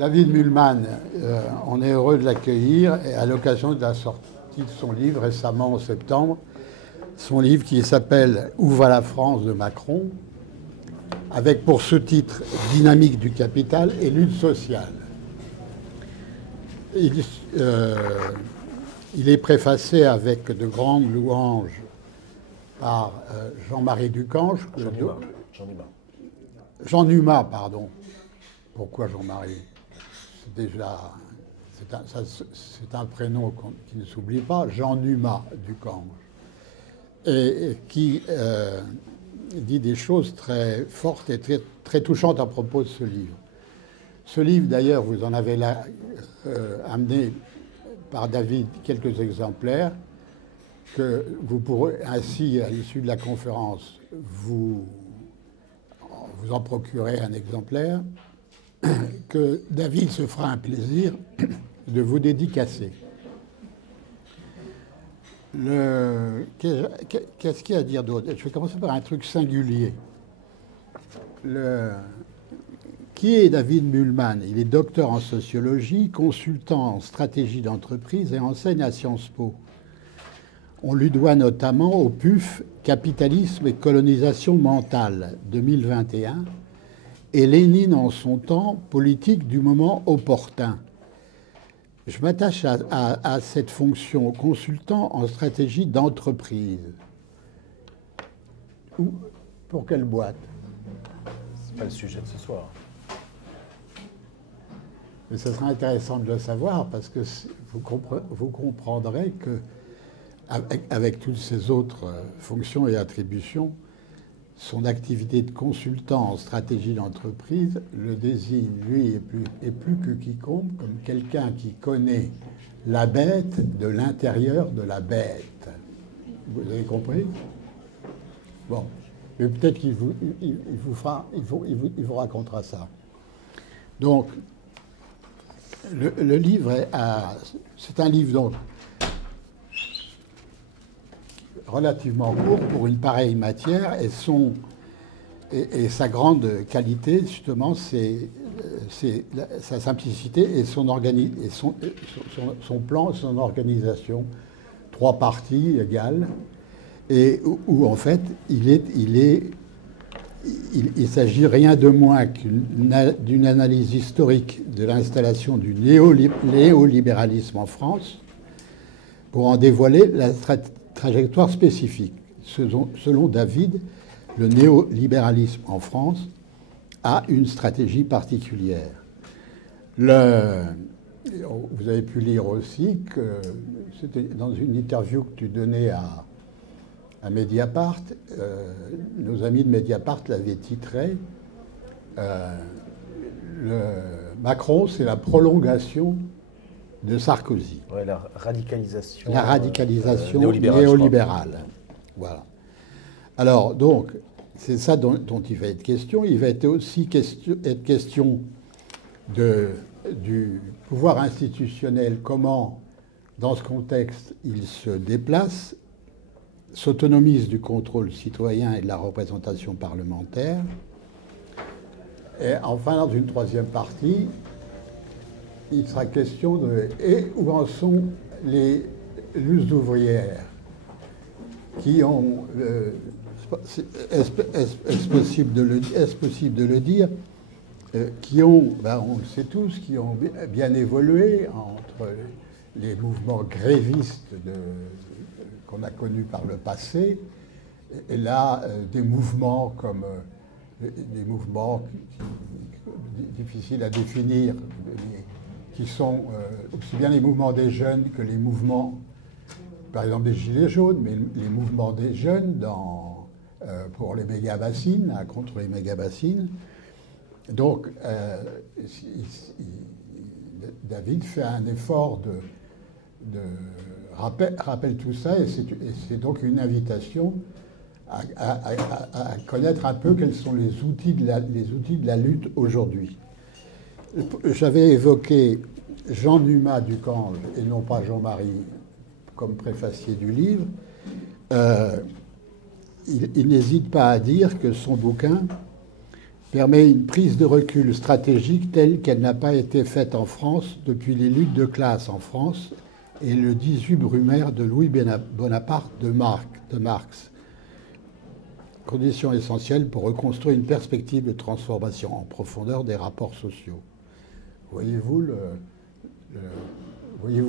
David Mühlmann, on est heureux de l'accueillir et à l'occasion de la sortie de son livre récemment en septembre, son livre qui s'appelle « Où va la France ?» de Macron, avec pour sous-titre « Dynamique du capital et lutte sociale ». Il est préfacé avec de grandes louanges par Jean-Marie Ducange. Jean Numa, pardon. Pourquoi Jean-Marie? C'est déjà... C'est un prénom qui ne s'oublie pas, Jean Numa Ducange, et qui dit des choses très fortes et très touchantes à propos de ce livre. Ce livre, d'ailleurs, vous en avez là amené par David quelques exemplaires, que vous pourrez ainsi, à l'issue de la conférence, vous en procurer un exemplaire, que David se fera un plaisir de vous dédicacer. Qu'est-ce qu'il y a à dire d'autre? Je vais commencer par un truc singulier. Qui est David Mühlmann? Il est docteur en sociologie, consultant en stratégie d'entreprise et enseigne à Sciences Po. On lui doit notamment au PUF Capitalisme et colonisation mentale 2021 et Lénine en son temps, politique du moment opportun. Je m'attache à cette fonction consultant en stratégie d'entreprise. Pour quelle boîte? C'est pas le sujet de ce soir. Mais ce sera intéressant de le savoir parce que vous comprendrez que avec toutes ces autres fonctions et attributions, son activité de consultant en stratégie d'entreprise le désigne, lui, et plus que quiconque, comme quelqu'un qui connaît la bête de l'intérieur de la bête. Vous avez compris? Bon. Mais peut-être qu'il vous racontera ça. Donc, le livre c'est un livre donc relativement court pour une pareille matière, et sa grande qualité, justement, c'est sa simplicité et son plan, son organisation, 3 parties égales, et où en fait, il s'agit rien de moins d'une analyse historique de l'installation du néolibéralisme en France pour en dévoiler la trajectoire spécifique. Selon David, le néolibéralisme en France a une stratégie particulière. Vous avez pu lire aussi que c'était dans une interview que tu donnais à Mediapart, nos amis de Mediapart l'avaient titré Macron, c'est la prolongation de Sarkozy. Ouais, la radicalisation. La radicalisation néolibérale. Voilà. Alors, donc, c'est ça dont il va être question. Il va être aussi question du pouvoir institutionnel, comment, dans ce contexte, il se déplace, s'autonomise du contrôle citoyen et de la représentation parlementaire. Et enfin, dans une troisième partie, il sera question de où en sont les luttes ouvrières qui ont, est-ce possible de le dire, qui ont, on le sait tous, qui ont bien évolué entre les mouvements grévistes qu'on a connus par le passé, et là, des mouvements comme des mouvements difficiles à définir, qui sont aussi bien les mouvements des jeunes que les mouvements, par exemple, des Gilets jaunes, mais les mouvements des jeunes pour les méga-bassines, contre les méga-bassines. Donc, David fait un effort rappelle tout ça, et c'est donc une invitation à connaître un peu quels sont les outils de la lutte aujourd'hui. J'avais évoqué Jean Numa Ducange et non pas Jean-Marie comme préfacier du livre. Il n'hésite pas à dire que son bouquin permet une prise de recul stratégique telle qu'elle n'a pas été faite en France depuis les luttes de classe en France et le 18 Brumaire de Louis Bonaparte de Marx. Condition essentielle pour reconstruire une perspective de transformation en profondeur des rapports sociaux. Voyez-vous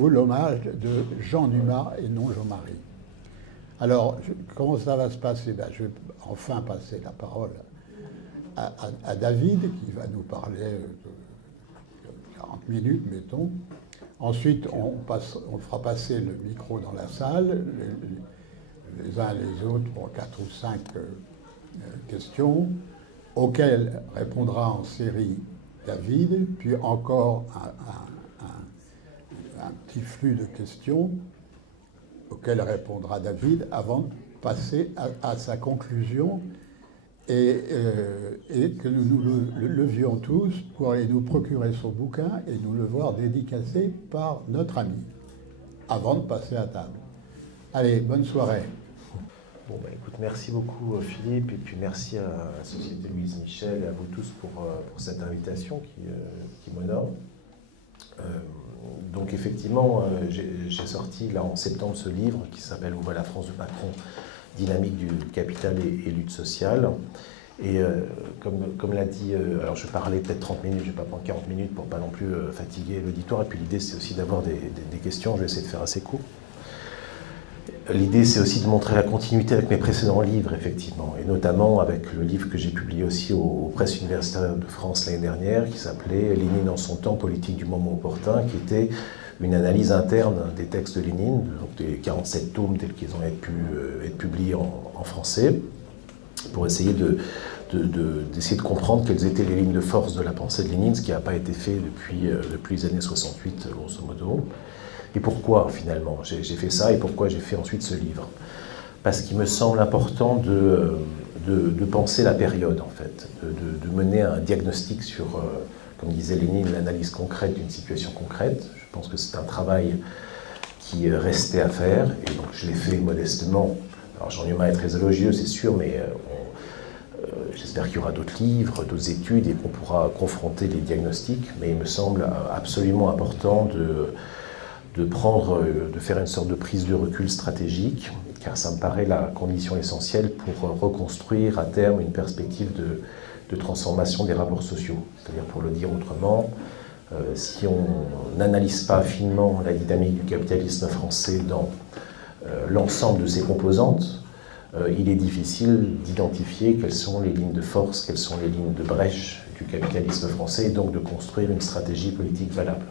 l'hommage de Jean Dumas et non Jean-Marie. Alors, comment ça va se passer? Je vais enfin passer la parole à David, qui va nous parler de 40 minutes, mettons. Ensuite, on fera passer le micro dans la salle, les uns et les autres pour 4 ou 5 questions, auxquelles répondra en série David, puis encore un petit flux de questions auxquelles répondra David avant de passer à sa conclusion et que nous le levions tous pour aller nous procurer son bouquin et nous le voir dédicacé par notre ami avant de passer à table. Allez, bonne soirée. Bon, écoute, merci beaucoup Philippe, et puis merci à la Société Louise Michel et à vous tous pour cette invitation qui m'honore. Donc effectivement, j'ai sorti là en septembre ce livre qui s'appelle « Où va la France de Macron ? Dynamique du capital et lutte sociale ». Et comme l'a dit, alors je vais parler peut-être 30 minutes, je ne vais pas prendre 40 minutes pour ne pas non plus fatiguer l'auditoire, et puis l'idée c'est aussi d'avoir des questions, je vais essayer de faire assez court. L'idée, c'est aussi de montrer la continuité avec mes précédents livres, effectivement, et notamment avec le livre que j'ai publié aussi aux Presses universitaires de France l'année dernière, qui s'appelait « Lénine en son temps, politique du moment opportun », qui était une analyse interne des textes de Lénine, donc des 47 tomes tels qu'ils ont pu être publiés en français, pour essayer d'essayer de comprendre quelles étaient les lignes de force de la pensée de Lénine, ce qui n'a pas été fait depuis les années 68, grosso modo. Et pourquoi, finalement, j'ai fait ça et pourquoi j'ai fait ensuite ce livre? Parce qu'il me semble important de penser la période, en fait, de mener un diagnostic sur, comme disait Lénine, l'analyse concrète d'une situation concrète. Je pense que c'est un travail qui restait à faire, et donc je l'ai fait modestement. Alors Jean Dumas est très élogieux, c'est sûr, mais j'espère qu'il y aura d'autres livres, d'autres études, et qu'on pourra confronter les diagnostics, mais il me semble absolument important de faire une sorte de prise de recul stratégique, car ça me paraît la condition essentielle pour reconstruire à terme une perspective de transformation des rapports sociaux. C'est-à-dire, pour le dire autrement, si on n'analyse pas finement la dynamique du capitalisme français dans l'ensemble de ses composantes, il est difficile d'identifier quelles sont les lignes de force, quelles sont les lignes de brèche du capitalisme français, et donc de construire une stratégie politique valable.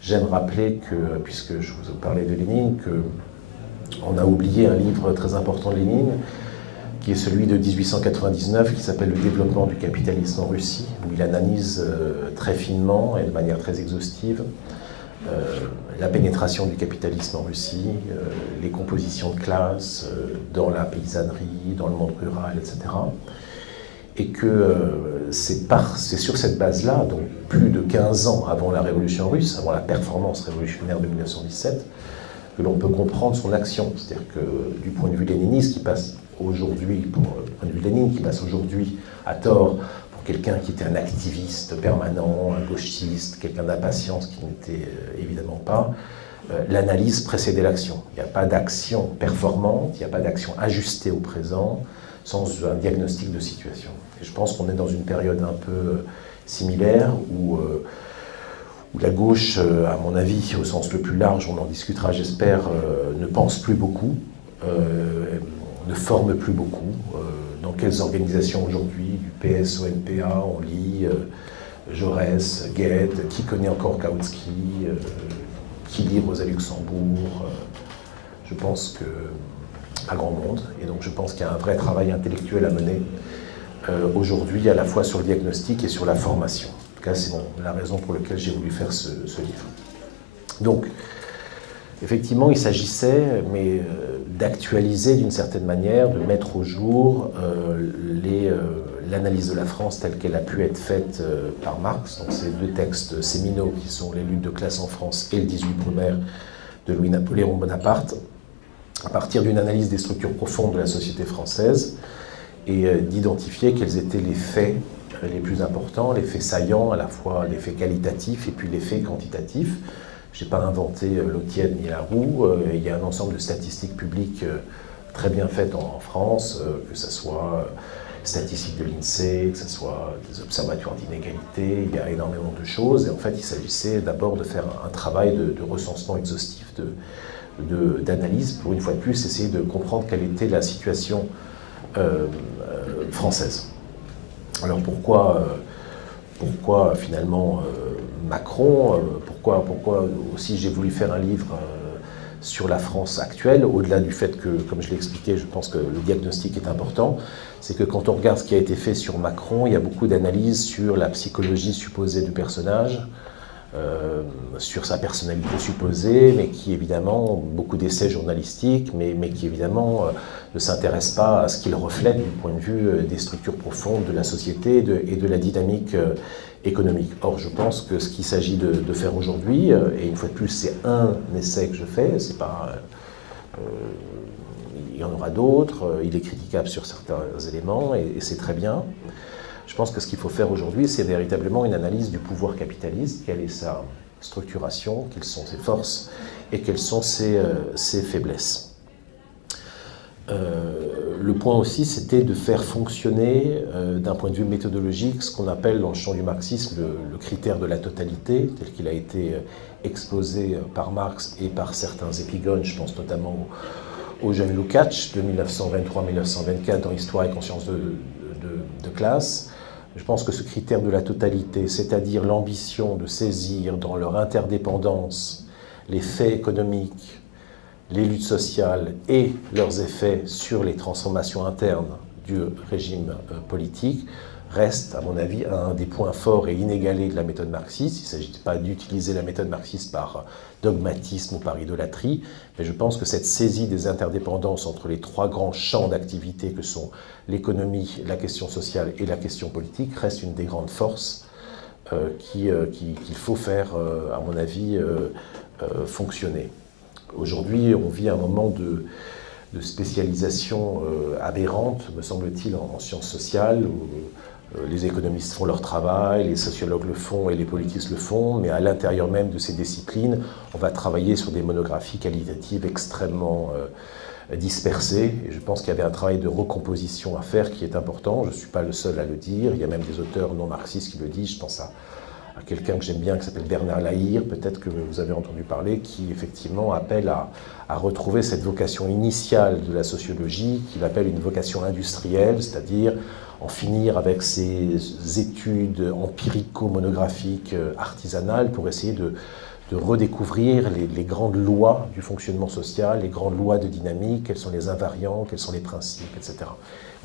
J'aime rappeler que, puisque je vous ai parlé de Lénine, qu'on a oublié un livre très important de Lénine, qui est celui de 1899, qui s'appelle « Le développement du capitalisme en Russie », où il analyse très finement et de manière très exhaustive la pénétration du capitalisme en Russie, les compositions de classes dans la paysannerie, dans le monde rural, etc. Et que c'est sur cette base-là, donc plus de 15 ans avant la révolution russe, avant la performance révolutionnaire de 1917, que l'on peut comprendre son action. C'est-à-dire que du point de vue léniniste, qui passe aujourd'hui, pour le point de vue Lénine, qui passe aujourd'hui à tort pour quelqu'un qui était un activiste permanent, un gauchiste, quelqu'un d'impatient, ce qui n'était évidemment pas, l'analyse précédait l'action. Il n'y a pas d'action performante, il n'y a pas d'action ajustée au présent, sans un diagnostic de situation. Et je pense qu'on est dans une période un peu similaire où la gauche, à mon avis, au sens le plus large, on en discutera j'espère, ne pense plus beaucoup, ne forme plus beaucoup. Dans quelles organisations aujourd'hui, du PS au NPA, on lit Jaurès, Gued, qui connaît encore Kautsky, qui lit Rosa Luxembourg, je pense que pas grand monde, et donc je pense qu'il y a un vrai travail intellectuel à mener aujourd'hui, à la fois sur le diagnostic et sur la formation. En tout cas, c'est la raison pour laquelle j'ai voulu faire ce livre. Donc, effectivement, il s'agissait d'actualiser d'une certaine manière, de mettre au jour l'analyse de la France telle qu'elle a pu être faite par Marx, donc ces deux textes séminaux qui sont Les luttes de classe en France et le 18 Brumaire de Louis-Napoléon Bonaparte, à partir d'une analyse des structures profondes de la société française et d'identifier quels étaient les faits les plus importants, les faits saillants, à la fois les faits qualitatifs et puis les faits quantitatifs. Je n'ai pas inventé l'eau tiède ni la roue. Il y a un ensemble de statistiques publiques très bien faites en France, que ce soit statistiques de l'INSEE, que ce soit des observatoires d'inégalité. Il y a énormément de choses. Et en fait, il s'agissait d'abord de faire un travail de recensement exhaustif, d'analyse, pour une fois de plus essayer de comprendre quelle était la situation française. Alors pourquoi finalement Macron, pourquoi aussi j'ai voulu faire un livre sur la France actuelle, au-delà du fait que, comme je l'ai expliqué, je pense que le diagnostic est important, c'est que quand on regarde ce qui a été fait sur Macron, il y a beaucoup d'analyses sur la psychologie supposée du personnage, sur sa personnalité supposée, mais qui évidemment, beaucoup d'essais journalistiques, mais qui évidemment ne s'intéressent pas à ce qu'il reflète du point de vue des structures profondes de la société et de la dynamique économique. Or, je pense que ce qu'il s'agit de faire aujourd'hui, et une fois de plus, c'est un essai que je fais, c'est pas... il y en aura d'autres, il est critiquable sur certains éléments, et c'est très bien. Je pense que ce qu'il faut faire aujourd'hui, c'est véritablement une analyse du pouvoir capitaliste, quelle est sa structuration, quelles sont ses forces et quelles sont ses faiblesses. Le point aussi, c'était de faire fonctionner, d'un point de vue méthodologique, ce qu'on appelle dans le champ du marxisme le critère de la totalité, tel qu'il a été exposé par Marx et par certains épigones, je pense notamment au jeune Lukács de 1923-1924 dans Histoire et conscience de classe. Je pense que ce critère de la totalité, c'est-à-dire l'ambition de saisir dans leur interdépendance les faits économiques, les luttes sociales et leurs effets sur les transformations internes du régime politique, reste, à mon avis, un des points forts et inégalés de la méthode marxiste. Il ne s'agit pas d'utiliser la méthode marxiste par dogmatisme ou par idolâtrie, mais je pense que cette saisie des interdépendances entre les trois grands champs d'activité que sont l'économie, la question sociale et la question politique reste une des grandes forces qu'il faut faire, à mon avis, fonctionner. Aujourd'hui, on vit un moment de spécialisation aberrante, me semble-t-il, en sciences sociales, où les économistes font leur travail, les sociologues le font et les politistes le font, mais à l'intérieur même de ces disciplines, on va travailler sur des monographies qualitatives extrêmement dispersées. Et je pense qu'il y avait un travail de recomposition à faire qui est important. Je ne suis pas le seul à le dire. Il y a même des auteurs non marxistes qui le disent. Je pense à quelqu'un que j'aime bien qui s'appelle Bernard Lahire, peut-être que vous avez entendu parler, qui effectivement appelle à retrouver cette vocation initiale de la sociologie, qu'il appelle une vocation industrielle, c'est-à-dire en finir avec ces études empirico-monographiques artisanales pour essayer de redécouvrir les grandes lois du fonctionnement social, les grandes lois de dynamique, quels sont les invariants, quels sont les principes, etc.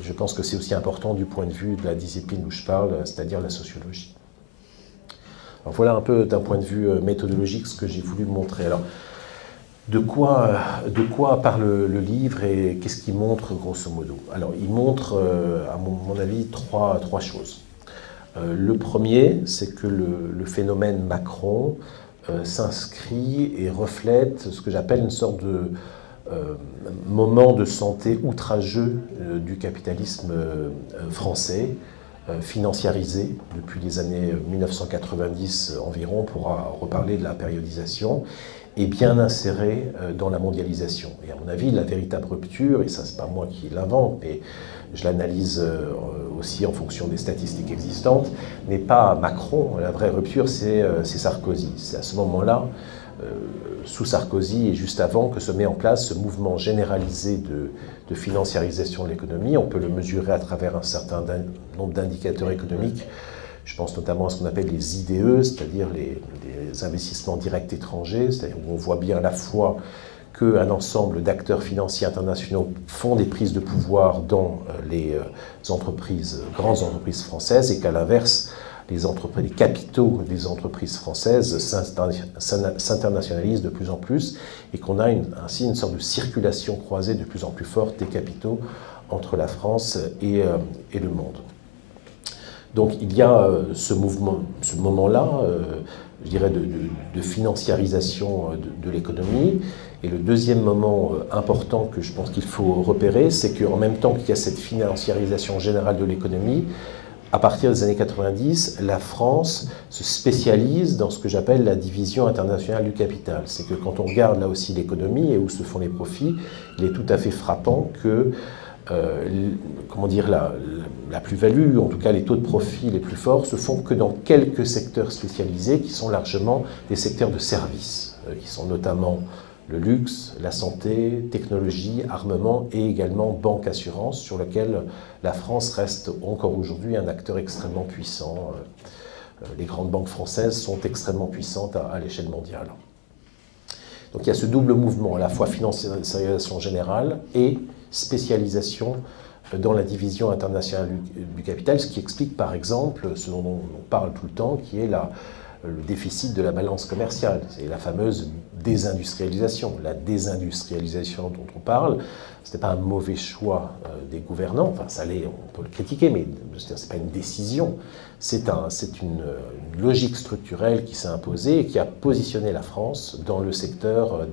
Et je pense que c'est aussi important du point de vue de la discipline où je parle, c'est-à-dire la sociologie. Alors voilà un peu d'un point de vue méthodologique ce que j'ai voulu montrer. Alors, de quoi parle le livre et qu'est-ce qu'il montre grosso modo? Alors il montre, à mon avis, trois choses. Le premier, c'est que le phénomène Macron s'inscrit et reflète ce que j'appelle une sorte de moment de santé outrageux du capitalisme français, financiarisé depuis les années 1990 environ, on pourra reparler de la périodisation, et bien inséré dans la mondialisation. Et à mon avis, la véritable rupture, et ça c'est pas moi qui l'invente, mais je l'analyse aussi en fonction des statistiques existantes, n'est pas Macron. La vraie rupture, c'est Sarkozy. C'est à ce moment-là, sous Sarkozy et juste avant, que se met en place ce mouvement généralisé de financiarisation de l'économie. On peut le mesurer à travers un certain nombre d'indicateurs économiques. Je pense notamment à ce qu'on appelle les IDE, c'est-à-dire les investissements directs étrangers, c'est-à-dire où on voit bien à la fois qu'un ensemble d'acteurs financiers internationaux font des prises de pouvoir dans les entreprises, grandes entreprises françaises, et qu'à l'inverse, les capitaux des entreprises françaises s'internationalisent de plus en plus, et qu'on a ainsi une sorte de circulation croisée de plus en plus forte des capitaux entre la France et le monde. Donc il y a ce moment-là, je dirais, de financiarisation de l'économie. Et le deuxième moment important que je pense qu'il faut repérer, c'est qu'en même temps qu'il y a cette financiarisation générale de l'économie, à partir des années 90, la France se spécialise dans ce que j'appelle la division internationale du capital. C'est que quand on regarde là aussi l'économie et où se font les profits, il est tout à fait frappant que comment dire, la plus-value, en tout cas les taux de profit les plus forts, se font que dans quelques secteurs spécialisés qui sont largement des secteurs de services, qui sont notamment le luxe, la santé, technologie, armement et également banque assurance, sur lequel la France reste encore aujourd'hui un acteur extrêmement puissant. Les grandes banques françaises sont extrêmement puissantes à l'échelle mondiale. Donc il y a ce double mouvement, à la fois financiarisation générale et spécialisation dans la division internationale du capital, ce qui explique par exemple ce dont on parle tout le temps, qui est le déficit de la balance commerciale. C'est la fameuse désindustrialisation. La désindustrialisation dont on parle, ce n'est pas un mauvais choix des gouvernants, enfin ça l'est, on peut le critiquer, mais ce n'est pas une décision. C'est une logique structurelle qui s'est imposée et qui a positionné la France dans le secteur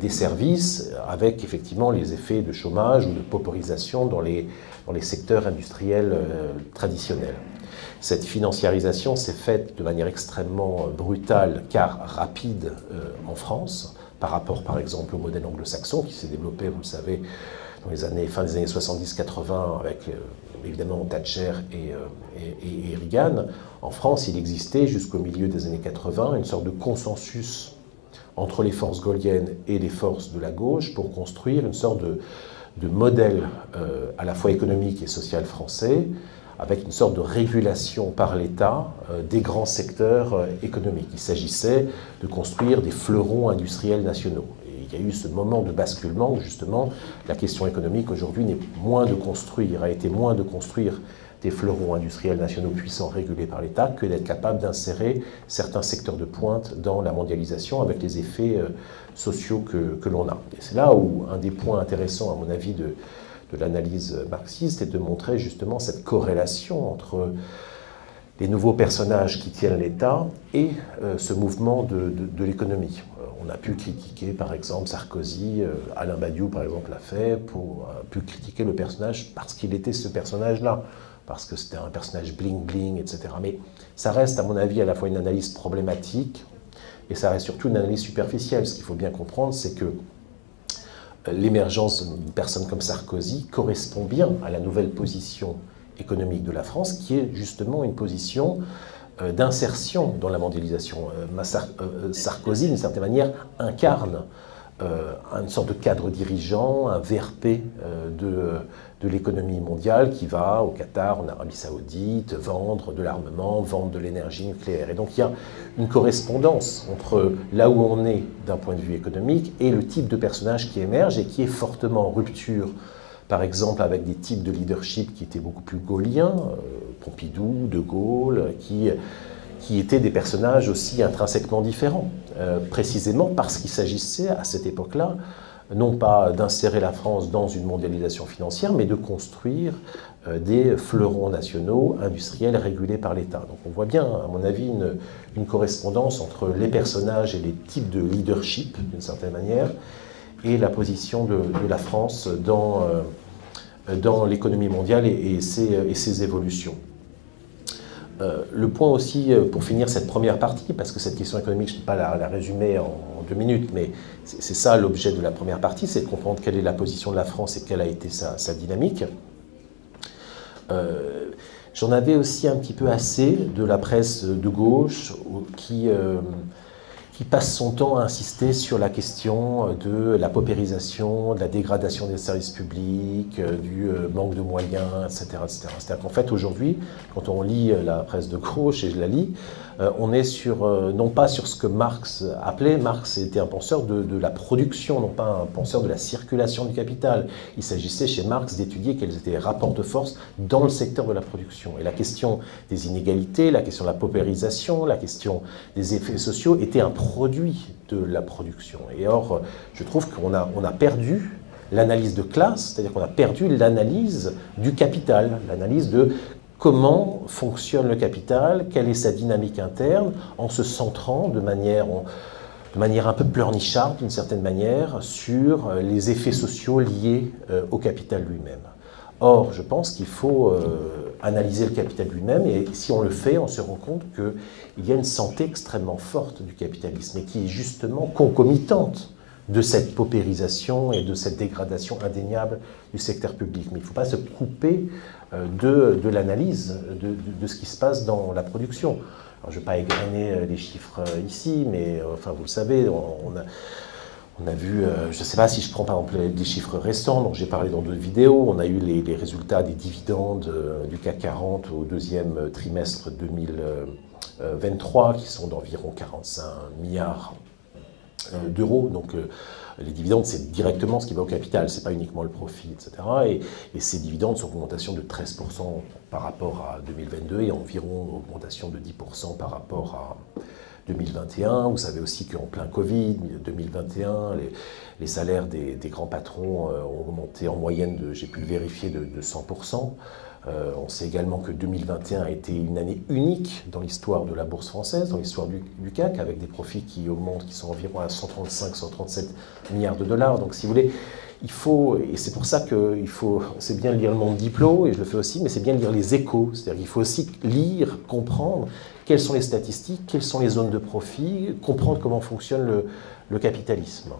des services, avec effectivement les effets de chômage ou de paupérisation dans les secteurs industriels traditionnels. Cette financiarisation s'est faite de manière extrêmement brutale car rapide en France, par rapport par exemple au modèle anglo-saxon qui s'est développé, vous le savez, dans les fin des années 70-80 avec évidemment Thatcher et Reagan. En France, il existait jusqu'au milieu des années 80 une sorte de consensus entre les forces gaulliennes et les forces de la gauche pour construire une sorte de modèle à la fois économique et social français, avec une sorte de régulation par l'État des grands secteurs économiques. Il s'agissait de construire des fleurons industriels nationaux. Et il y a eu ce moment de basculement où justement la question économique aujourd'hui a été moins de construire des fleurons industriels nationaux puissants régulés par l'État que d'être capable d'insérer certains secteurs de pointe dans la mondialisation avec les effets sociaux que l'on a. Et c'est là où un des points intéressants, à mon avis, de l'analyse marxiste est de montrer justement cette corrélation entre les nouveaux personnages qui tiennent l'État et ce mouvement de l'économie. On a pu critiquer par exemple Sarkozy, Alain Badiou par exemple l'a fait, a pu critiquer le personnage parce qu'il était ce personnage-là, parce que c'était un personnage bling-bling, etc. Mais ça reste à mon avis à la fois une analyse problématique et ça reste surtout une analyse superficielle. Ce qu'il faut bien comprendre, c'est que l'émergence d'une personne comme Sarkozy correspond bien à la nouvelle position économique de la France, qui est justement une position d'insertion dans la mondialisation. Sarkozy, d'une certaine manière, incarne une sorte de cadre dirigeant, un VRP de l'économie mondiale qui va au Qatar, en Arabie Saoudite, vendre de l'armement, vendre de l'énergie nucléaire. Et donc il y a une correspondance entre là où on est d'un point de vue économique et le type de personnage qui émerge et qui est fortement en rupture, par exemple avec des types de leadership qui étaient beaucoup plus gaulliens, Pompidou, De Gaulle, qui étaient des personnages aussi intrinsèquement différents, précisément parce qu'il s'agissait à cette époque-là non pas d'insérer la France dans une mondialisation financière, mais de construire des fleurons nationaux industriels régulés par l'État. Donc on voit bien, à mon avis, une correspondance entre les personnages et les types de leadership, d'une certaine manière, et la position de la France dans l'économie mondiale et ses évolutions. Le point aussi, pour finir cette première partie, parce que cette question économique, je ne peux pas la résumer en 2 minutes, mais c'est ça l'objet de la première partie, c'est de comprendre quelle est la position de la France et quelle a été sa dynamique. J'en avais aussi un petit peu assez de la presse de gauche qui passe son temps à insister sur la question de la paupérisation, de la dégradation des services publics, du manque de moyens, etc. etc. C'est-à-dire qu'en fait, aujourd'hui, quand on lit la presse de gauche, et je la lis, on est non pas sur ce que Marx appelait, Marx était un penseur de la production, non pas un penseur de la circulation du capital. Il s'agissait chez Marx d'étudier quels étaient les rapports de force dans le secteur de la production. Et la question des inégalités, la question de la paupérisation, la question des effets sociaux était un produit de la production. Et or, je trouve qu'on a perdu l'analyse de classe, c'est-à-dire qu'on a perdu l'analyse du capital, l'analyse de comment fonctionne le capital, quelle est sa dynamique interne, en se centrant de manière un peu pleurnicharde, d'une certaine manière, sur les effets sociaux liés au capital lui-même. Or, je pense qu'il faut analyser le capital lui-même, et si on le fait, on se rend compte qu'il y a une santé extrêmement forte du capitalisme, et qui est justement concomitante de cette paupérisation et de cette dégradation indéniable du secteur public. Mais il ne faut pas se couper de l'analyse de ce qui se passe dans la production. Alors, je ne vais pas égrener les chiffres ici, mais enfin, vous le savez, on a vu, je ne sais pas si je prends par exemple des chiffres récents, dont j'ai parlé dans d'autres vidéos, on a eu les résultats des dividendes du CAC 40 au deuxième trimestre 2023, qui sont d'environ 45 milliards d'euros. Donc les dividendes, c'est directement ce qui va au capital, ce n'est pas uniquement le profit, etc. Et ces dividendes sont en augmentation de 13% par rapport à 2022 et environ augmentation de 10% par rapport à 2021. Vous savez aussi qu'en plein Covid, 2021, les salaires des grands patrons ont augmenté en moyenne, j'ai pu le vérifier, de 100%. On sait également que 2021 a été une année unique dans l'histoire de la bourse française, dans l'histoire du CAC, avec des profits qui augmentent, qui sont environ à 135-137 milliards de dollars. Donc si vous voulez, il faut, et c'est pour ça que c'est bien de lire le Monde Diplo, et je le fais aussi, mais c'est bien de lire les échos. C'est-à-dire qu'il faut aussi lire, comprendre quelles sont les statistiques, quelles sont les zones de profit, comprendre comment fonctionne le capitalisme.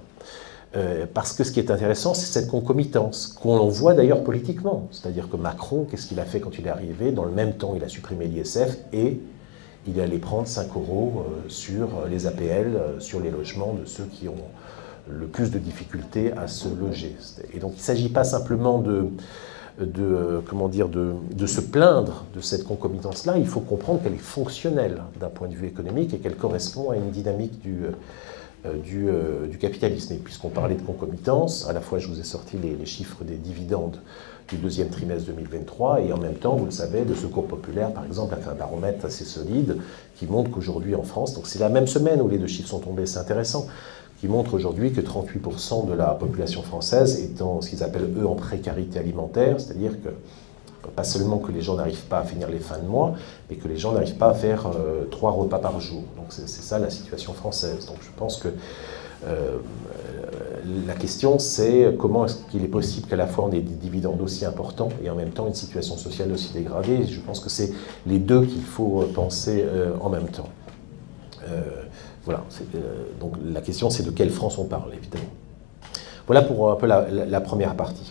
Parce que ce qui est intéressant, c'est cette concomitance, qu'on voit d'ailleurs politiquement. C'est-à-dire que Macron, qu'est-ce qu'il a fait quand il est arrivé? Dans le même temps, il a supprimé l'ISF et il est allé prendre 5 € sur les APL, sur les logements de ceux qui ont le plus de difficultés à se loger. Et donc il ne s'agit pas simplement de se plaindre de cette concomitance-là, il faut comprendre qu'elle est fonctionnelle d'un point de vue économique et qu'elle correspond à une dynamique du capitalisme. Et puisqu'on parlait de concomitance, à la fois je vous ai sorti les chiffres des dividendes du deuxième trimestre 2023 et en même temps, vous le savez, le Secours populaire, par exemple, a fait un baromètre assez solide qui montre qu'aujourd'hui en France, donc c'est la même semaine où les deux chiffres sont tombés, c'est intéressant, qui montre aujourd'hui que 38% de la population française est en ce qu'ils appellent eux en précarité alimentaire, c'est-à-dire que pas seulement que les gens n'arrivent pas à finir les fins de mois, mais que les gens n'arrivent pas à faire 3 repas par jour. Donc c'est ça la situation française. Donc je pense que la question c'est comment est-ce qu'il est possible qu'à la fois on ait des dividendes aussi importants et en même temps une situation sociale aussi dégradée. Et je pense que c'est les deux qu'il faut penser en même temps. Voilà. Donc la question c'est de quelle France on parle, évidemment. Voilà pour un peu la première partie.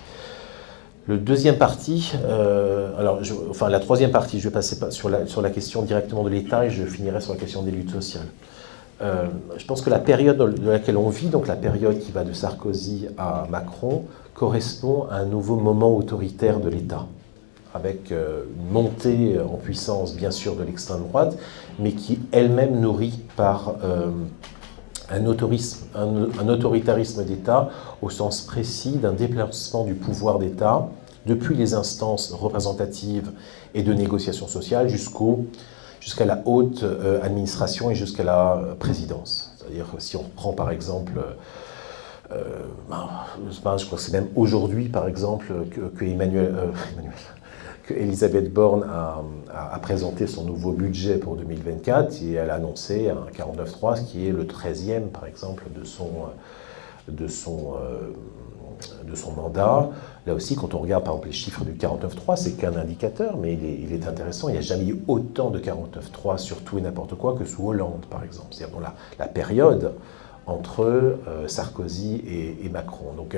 Le deuxième partie, la troisième partie, je vais passer sur la question directement de l'État et je finirai sur la question des luttes sociales. Je pense que la période dans laquelle on vit, donc la période qui va de Sarkozy à Macron, correspond à un nouveau moment autoritaire de l'État, avec une montée en puissance, bien sûr, de l'extrême droite, mais qui elle-même nourrie par un autoritarisme d'État au sens précis d'un déplacement du pouvoir d'État depuis les instances représentatives et de négociation sociale jusqu'à la haute administration et jusqu'à la présidence. C'est-à-dire que si on reprend par exemple, je crois que c'est même aujourd'hui par exemple que Elisabeth Borne a présenté son nouveau budget pour 2024 et elle a annoncé un 49.3, ce qui est le 13e par exemple de son mandat. Là aussi, quand on regarde par exemple les chiffres du 49.3, c'est qu'un indicateur, mais il est intéressant. Il n'y a jamais eu autant de 49.3 sur tout et n'importe quoi que sous Hollande, par exemple. C'est-à-dire dans la période entre Sarkozy et Macron. Donc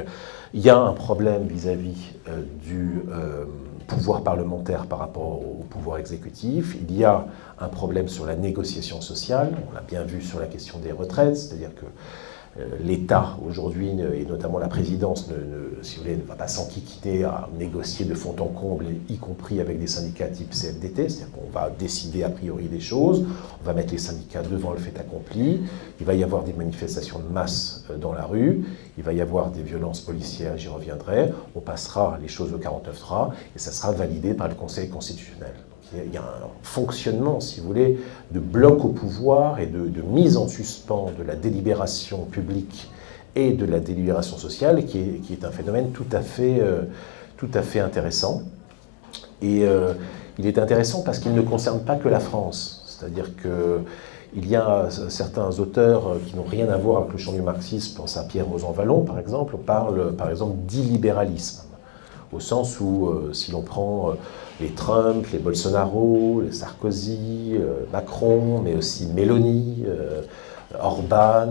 il y a un problème vis-à-vis du pouvoir parlementaire par rapport au pouvoir exécutif. Il y a un problème sur la négociation sociale. On l'a bien vu sur la question des retraites, c'est-à-dire que l'État aujourd'hui, et notamment la présidence, si vous voulez, ne va pas s'enquiquiner à négocier de fond en comble, y compris avec des syndicats type CFDT, c'est-à-dire qu'on va décider a priori des choses, on va mettre les syndicats devant le fait accompli, il va y avoir des manifestations de masse dans la rue, il va y avoir des violences policières, j'y reviendrai, on passera les choses au 49.3 et ça sera validé par le Conseil constitutionnel. Il y a un fonctionnement, si vous voulez, de bloc au pouvoir et de mise en suspens de la délibération publique et de la délibération sociale qui est un phénomène tout à fait intéressant. Et il est intéressant parce qu'il ne concerne pas que la France. C'est-à-dire qu'il y a certains auteurs qui n'ont rien à voir avec le champ du marxisme, je pense à Pierre Rosanvallon par exemple, on parle par exemple d'illibéralisme, au sens où, si l'on prend les Trump, les Bolsonaro, les Sarkozy, Macron, mais aussi Meloni, Orban,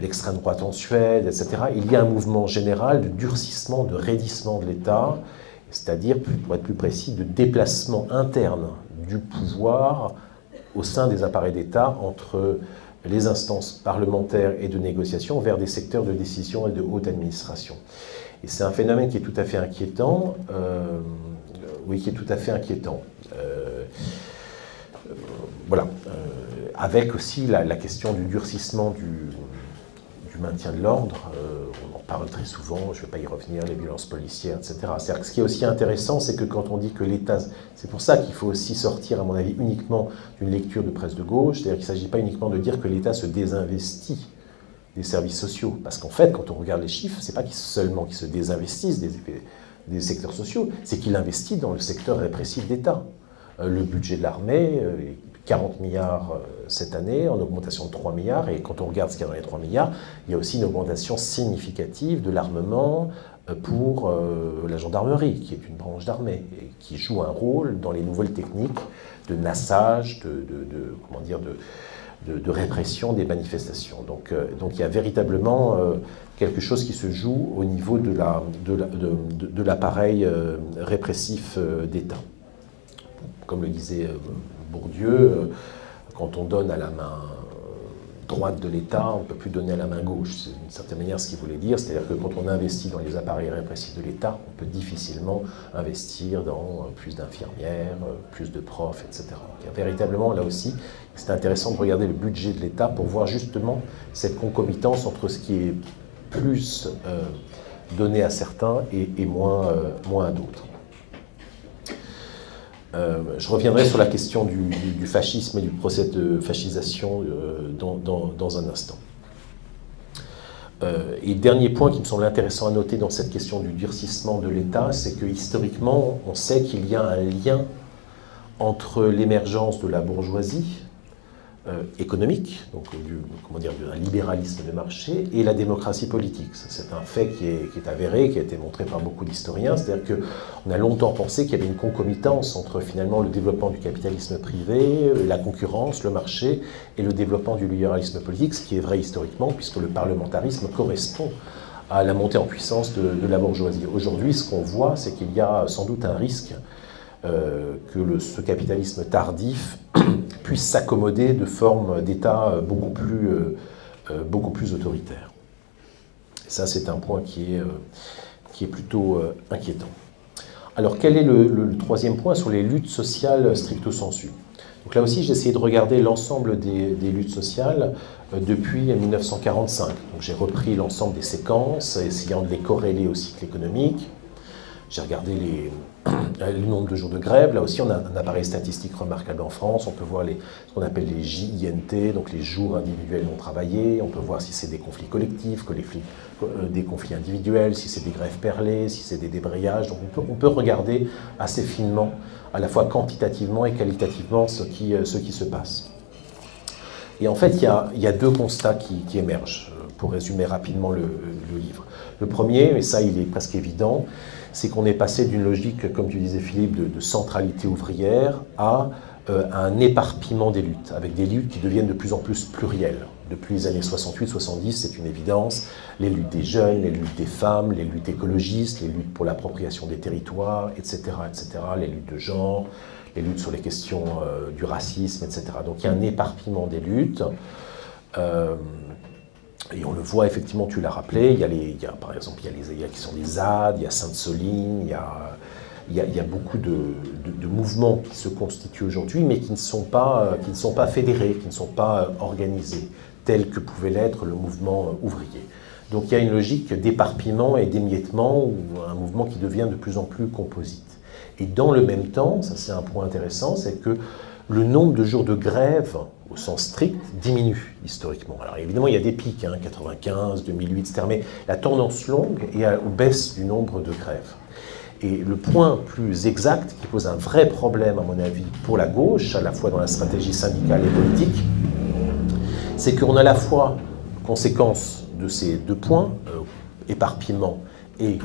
l'extrême droite en Suède, etc., il y a un mouvement général de durcissement, de raidissement de l'État, c'est-à-dire, pour être plus précis, de déplacement interne du pouvoir au sein des appareils d'État entre les instances parlementaires et de négociation vers des secteurs de décision et de haute administration. Et c'est un phénomène qui est tout à fait inquiétant, voilà. Avec aussi la question du durcissement du maintien de l'ordre, on en parle très souvent, je ne vais pas y revenir, les violences policières, etc. C'est-à-dire que ce qui est aussi intéressant, c'est que quand on dit que l'État, c'est pour ça qu'il faut aussi sortir, à mon avis, uniquement d'une lecture de presse de gauche, c'est-à-dire qu'il ne s'agit pas uniquement de dire que l'État se désinvestit des services sociaux, parce qu'en fait, quand on regarde les chiffres, c'est pas seulement qu'ils se désinvestissent des secteurs sociaux, c'est qu'il investit dans le secteur répressif d'État. Le budget de l'armée, 40 milliards cette année, en augmentation de 3 milliards, et quand on regarde ce qu'il y a dans les 3 milliards, il y a aussi une augmentation significative de l'armement pour la gendarmerie, qui est une branche d'armée, et qui joue un rôle dans les nouvelles techniques de nassage, de répression des manifestations. Donc il y a véritablement quelque chose qui se joue au niveau de l'appareil répressif d'État. Comme le disait Bourdieu, quand on donne à la main droite de l'État, on ne peut plus donner à la main gauche. C'est d'une certaine manière ce qu'il voulait dire, c'est-à-dire que quand on investit dans les appareils répressifs de l'État, on peut difficilement investir dans plus d'infirmières, plus de profs, etc. Il y a véritablement, là aussi, c'est intéressant de regarder le budget de l'État pour voir justement cette concomitance entre ce qui est plus donné à certains et moins à d'autres. Je reviendrai sur la question du fascisme et du procès de fascisation dans un instant. Et dernier point qui me semble intéressant à noter dans cette question du durcissement de l'État, c'est que historiquement, on sait qu'il y a un lien entre l'émergence de la bourgeoisie économique, donc d'un libéralisme de marché, et la démocratie politique. C'est un fait qui est avéré, qui a été montré par beaucoup d'historiens, c'est-à-dire qu'on a longtemps pensé qu'il y avait une concomitance entre finalement le développement du capitalisme privé, la concurrence, le marché, et le développement du libéralisme politique, ce qui est vrai historiquement, puisque le parlementarisme correspond à la montée en puissance de la bourgeoisie. Aujourd'hui, ce qu'on voit, c'est qu'il y a sans doute un risque que ce capitalisme tardif puisse s'accommoder de formes d'État beaucoup plus autoritaires. Et ça, c'est un point qui est plutôt inquiétant. Alors, quel est le troisième point sur les luttes sociales stricto sensu? Donc là aussi, j'ai essayé de regarder l'ensemble des luttes sociales depuis 1945. Donc j'ai repris l'ensemble des séquences, essayant de les corréler au cycle économique. J'ai regardé le nombre de jours de grève. Là aussi, on a un appareil statistique remarquable en France. On peut voir ce qu'on appelle les JINT, donc les jours individuels non travaillés. On peut voir si c'est des conflits collectifs, des conflits individuels, si c'est des grèves perlées, si c'est des débrayages. Donc on peut regarder assez finement, à la fois quantitativement et qualitativement, ce qui se passe. Et en fait, il y a deux constats qui émergent, pour résumer rapidement le livre. Le premier, et ça il est presque évident, c'est qu'on est passé d'une logique, comme tu disais Philippe, de centralité ouvrière à un éparpillement des luttes, avec des luttes qui deviennent de plus en plus plurielles. Depuis les années 68-70, c'est une évidence, les luttes des jeunes, les luttes des femmes, les luttes écologistes, les luttes pour l'appropriation des territoires, etc., les luttes de genre, les luttes sur les questions du racisme, etc. Donc il y a un éparpillement des luttes. Et on le voit effectivement, tu l'as rappelé, par exemple, il y a qui sont des ZAD, il y a Sainte-Soline, il y a beaucoup de mouvements qui se constituent aujourd'hui, mais qui ne sont pas fédérés, qui ne sont pas organisés, tels que pouvait l'être le mouvement ouvrier. Donc il y a une logique d'éparpillement et d'émiettement, ou un mouvement qui devient de plus en plus composite. Et dans le même temps, ça c'est un point intéressant, c'est que le nombre de jours de grève, au sens strict, diminue historiquement. Alors évidemment, il y a des pics, 95, 2008, etc., mais la tendance longue est aux baisses du nombre de grèves. Et le point plus exact, qui pose un vrai problème, à mon avis, pour la gauche, à la fois dans la stratégie syndicale et politique, c'est qu'on a à la fois conséquence de ces deux points, éparpillement et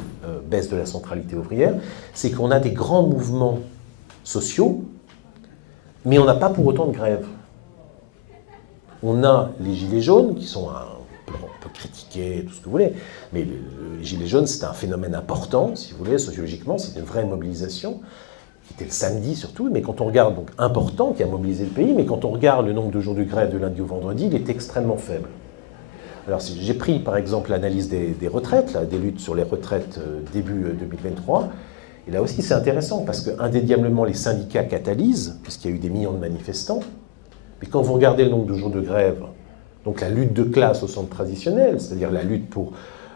baisse de la centralité ouvrière, c'est qu'on a des grands mouvements sociaux, mais on n'a pas pour autant de grève. On a les gilets jaunes, qui sont on peut critiquer, tout ce que vous voulez, mais les gilets jaunes, c'est un phénomène important, si vous voulez, sociologiquement, c'est une vraie mobilisation, qui était le samedi surtout, mais quand on regarde, donc important, qui a mobilisé le pays, mais quand on regarde le nombre de jours de grève de lundi au vendredi, il est extrêmement faible. Alors j'ai pris par exemple l'analyse des retraites, là, des luttes sur les retraites début 2023, et là aussi c'est intéressant, parce qu'indéniablement les syndicats catalysent, puisqu'il y a eu des millions de manifestants, mais quand vous regardez le nombre de jours de grève, donc la lutte de classe au sens traditionnel, c'est-à-dire la lutte pour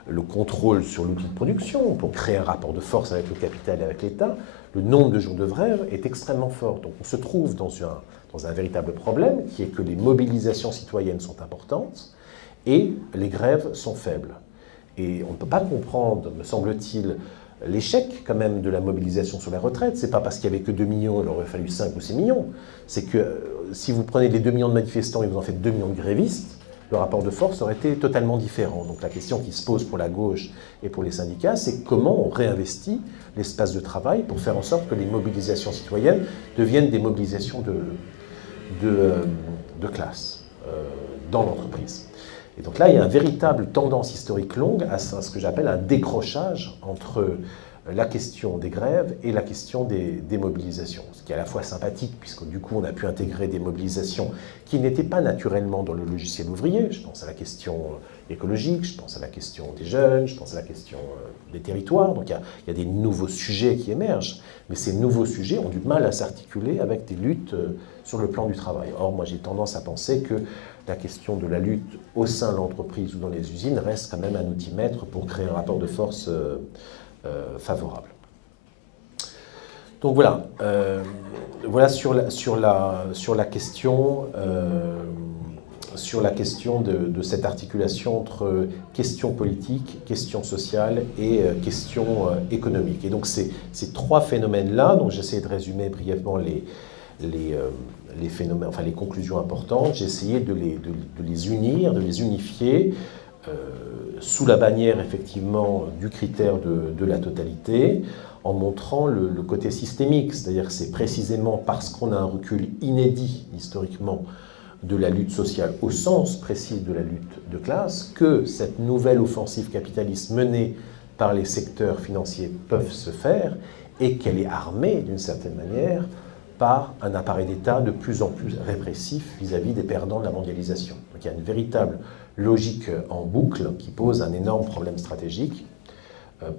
le contrôle sur l'outil de production, pour créer un rapport de force avec le capital et avec l'État, le nombre de jours de grève est extrêmement fort. Donc on se trouve dans un véritable problème, qui est que les mobilisations citoyennes sont importantes et les grèves sont faibles. Et on ne peut pas comprendre, me semble-t-il, l'échec quand même de la mobilisation sur la retraite. C'est pas parce qu'il n'y avait que 2 millions, il aurait fallu 5 ou 6 millions. C'est que si vous prenez les 2 millions de manifestants et vous en faites 2 millions de grévistes, le rapport de force aurait été totalement différent. Donc la question qui se pose pour la gauche et pour les syndicats, c'est comment on réinvestit l'espace de travail pour faire en sorte que les mobilisations citoyennes deviennent des mobilisations de classe dans l'entreprise. Et donc là, il y a une véritable tendance historique longue à ce que j'appelle un décrochage entre la question des grèves et la question des mobilisations. Ce qui est à la fois sympathique, puisque du coup on a pu intégrer des mobilisations qui n'étaient pas naturellement dans le logiciel ouvrier. Je pense à la question écologique, je pense à la question des jeunes, je pense à la question des territoires. Donc il y a des nouveaux sujets qui émergent, mais ces nouveaux sujets ont du mal à s'articuler avec des luttes sur le plan du travail. Or, moi j'ai tendance à penser que la question de la lutte au sein de l'entreprise ou dans les usines reste quand même un outil maître pour créer un rapport de force favorable. Donc voilà, voilà sur la question de cette articulation entre questions politiques, questions sociales et questions économiques. Et donc ces trois phénomènes-là, donc j'essaie de résumer brièvement les phénomènes, enfin les conclusions importantes, j'ai essayé de les unir, de les unifier sous la bannière effectivement du critère de la totalité, en montrant le côté systémique, c'est-à-dire que c'est précisément parce qu'on a un recul inédit historiquement de la lutte sociale au sens précis de la lutte de classe que cette nouvelle offensive capitaliste menée par les secteurs financiers peuvent se faire et qu'elle est armée d'une certaine manière par un appareil d'État de plus en plus répressif vis-à-vis des perdants de la mondialisation. Donc il y a une véritable logique en boucle qui pose un énorme problème stratégique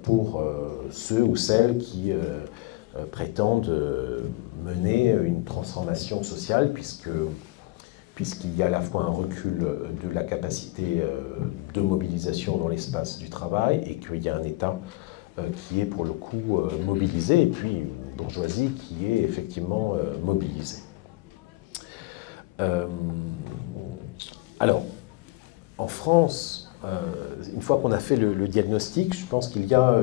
pour ceux ou celles qui prétendent mener une transformation sociale, puisqu'il y a à la fois un recul de la capacité de mobilisation dans l'espace du travail et qu'il y a un État qui est pour le coup mobilisé, et puis une bourgeoisie qui est effectivement mobilisée. Alors, en France, une fois qu'on a fait le diagnostic, je pense qu'il y a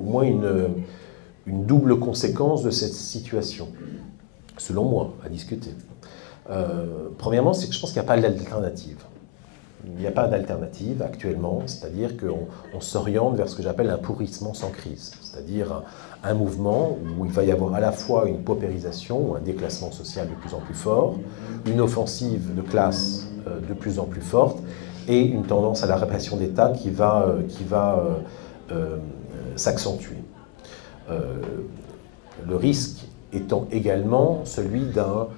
au moins une double conséquence de cette situation, selon moi, à discuter. Premièrement, c'est que je pense qu'il n'y a pas d'alternative. Il n'y a pas d'alternative actuellement, c'est-à-dire qu'on s'oriente vers ce que j'appelle un pourrissement sans crise, c'est-à-dire un mouvement où il va y avoir à la fois une paupérisation, un déclassement social de plus en plus fort, une offensive de classe de plus en plus forte et une tendance à la répression d'État qui va s'accentuer. Le risque étant également celui d'un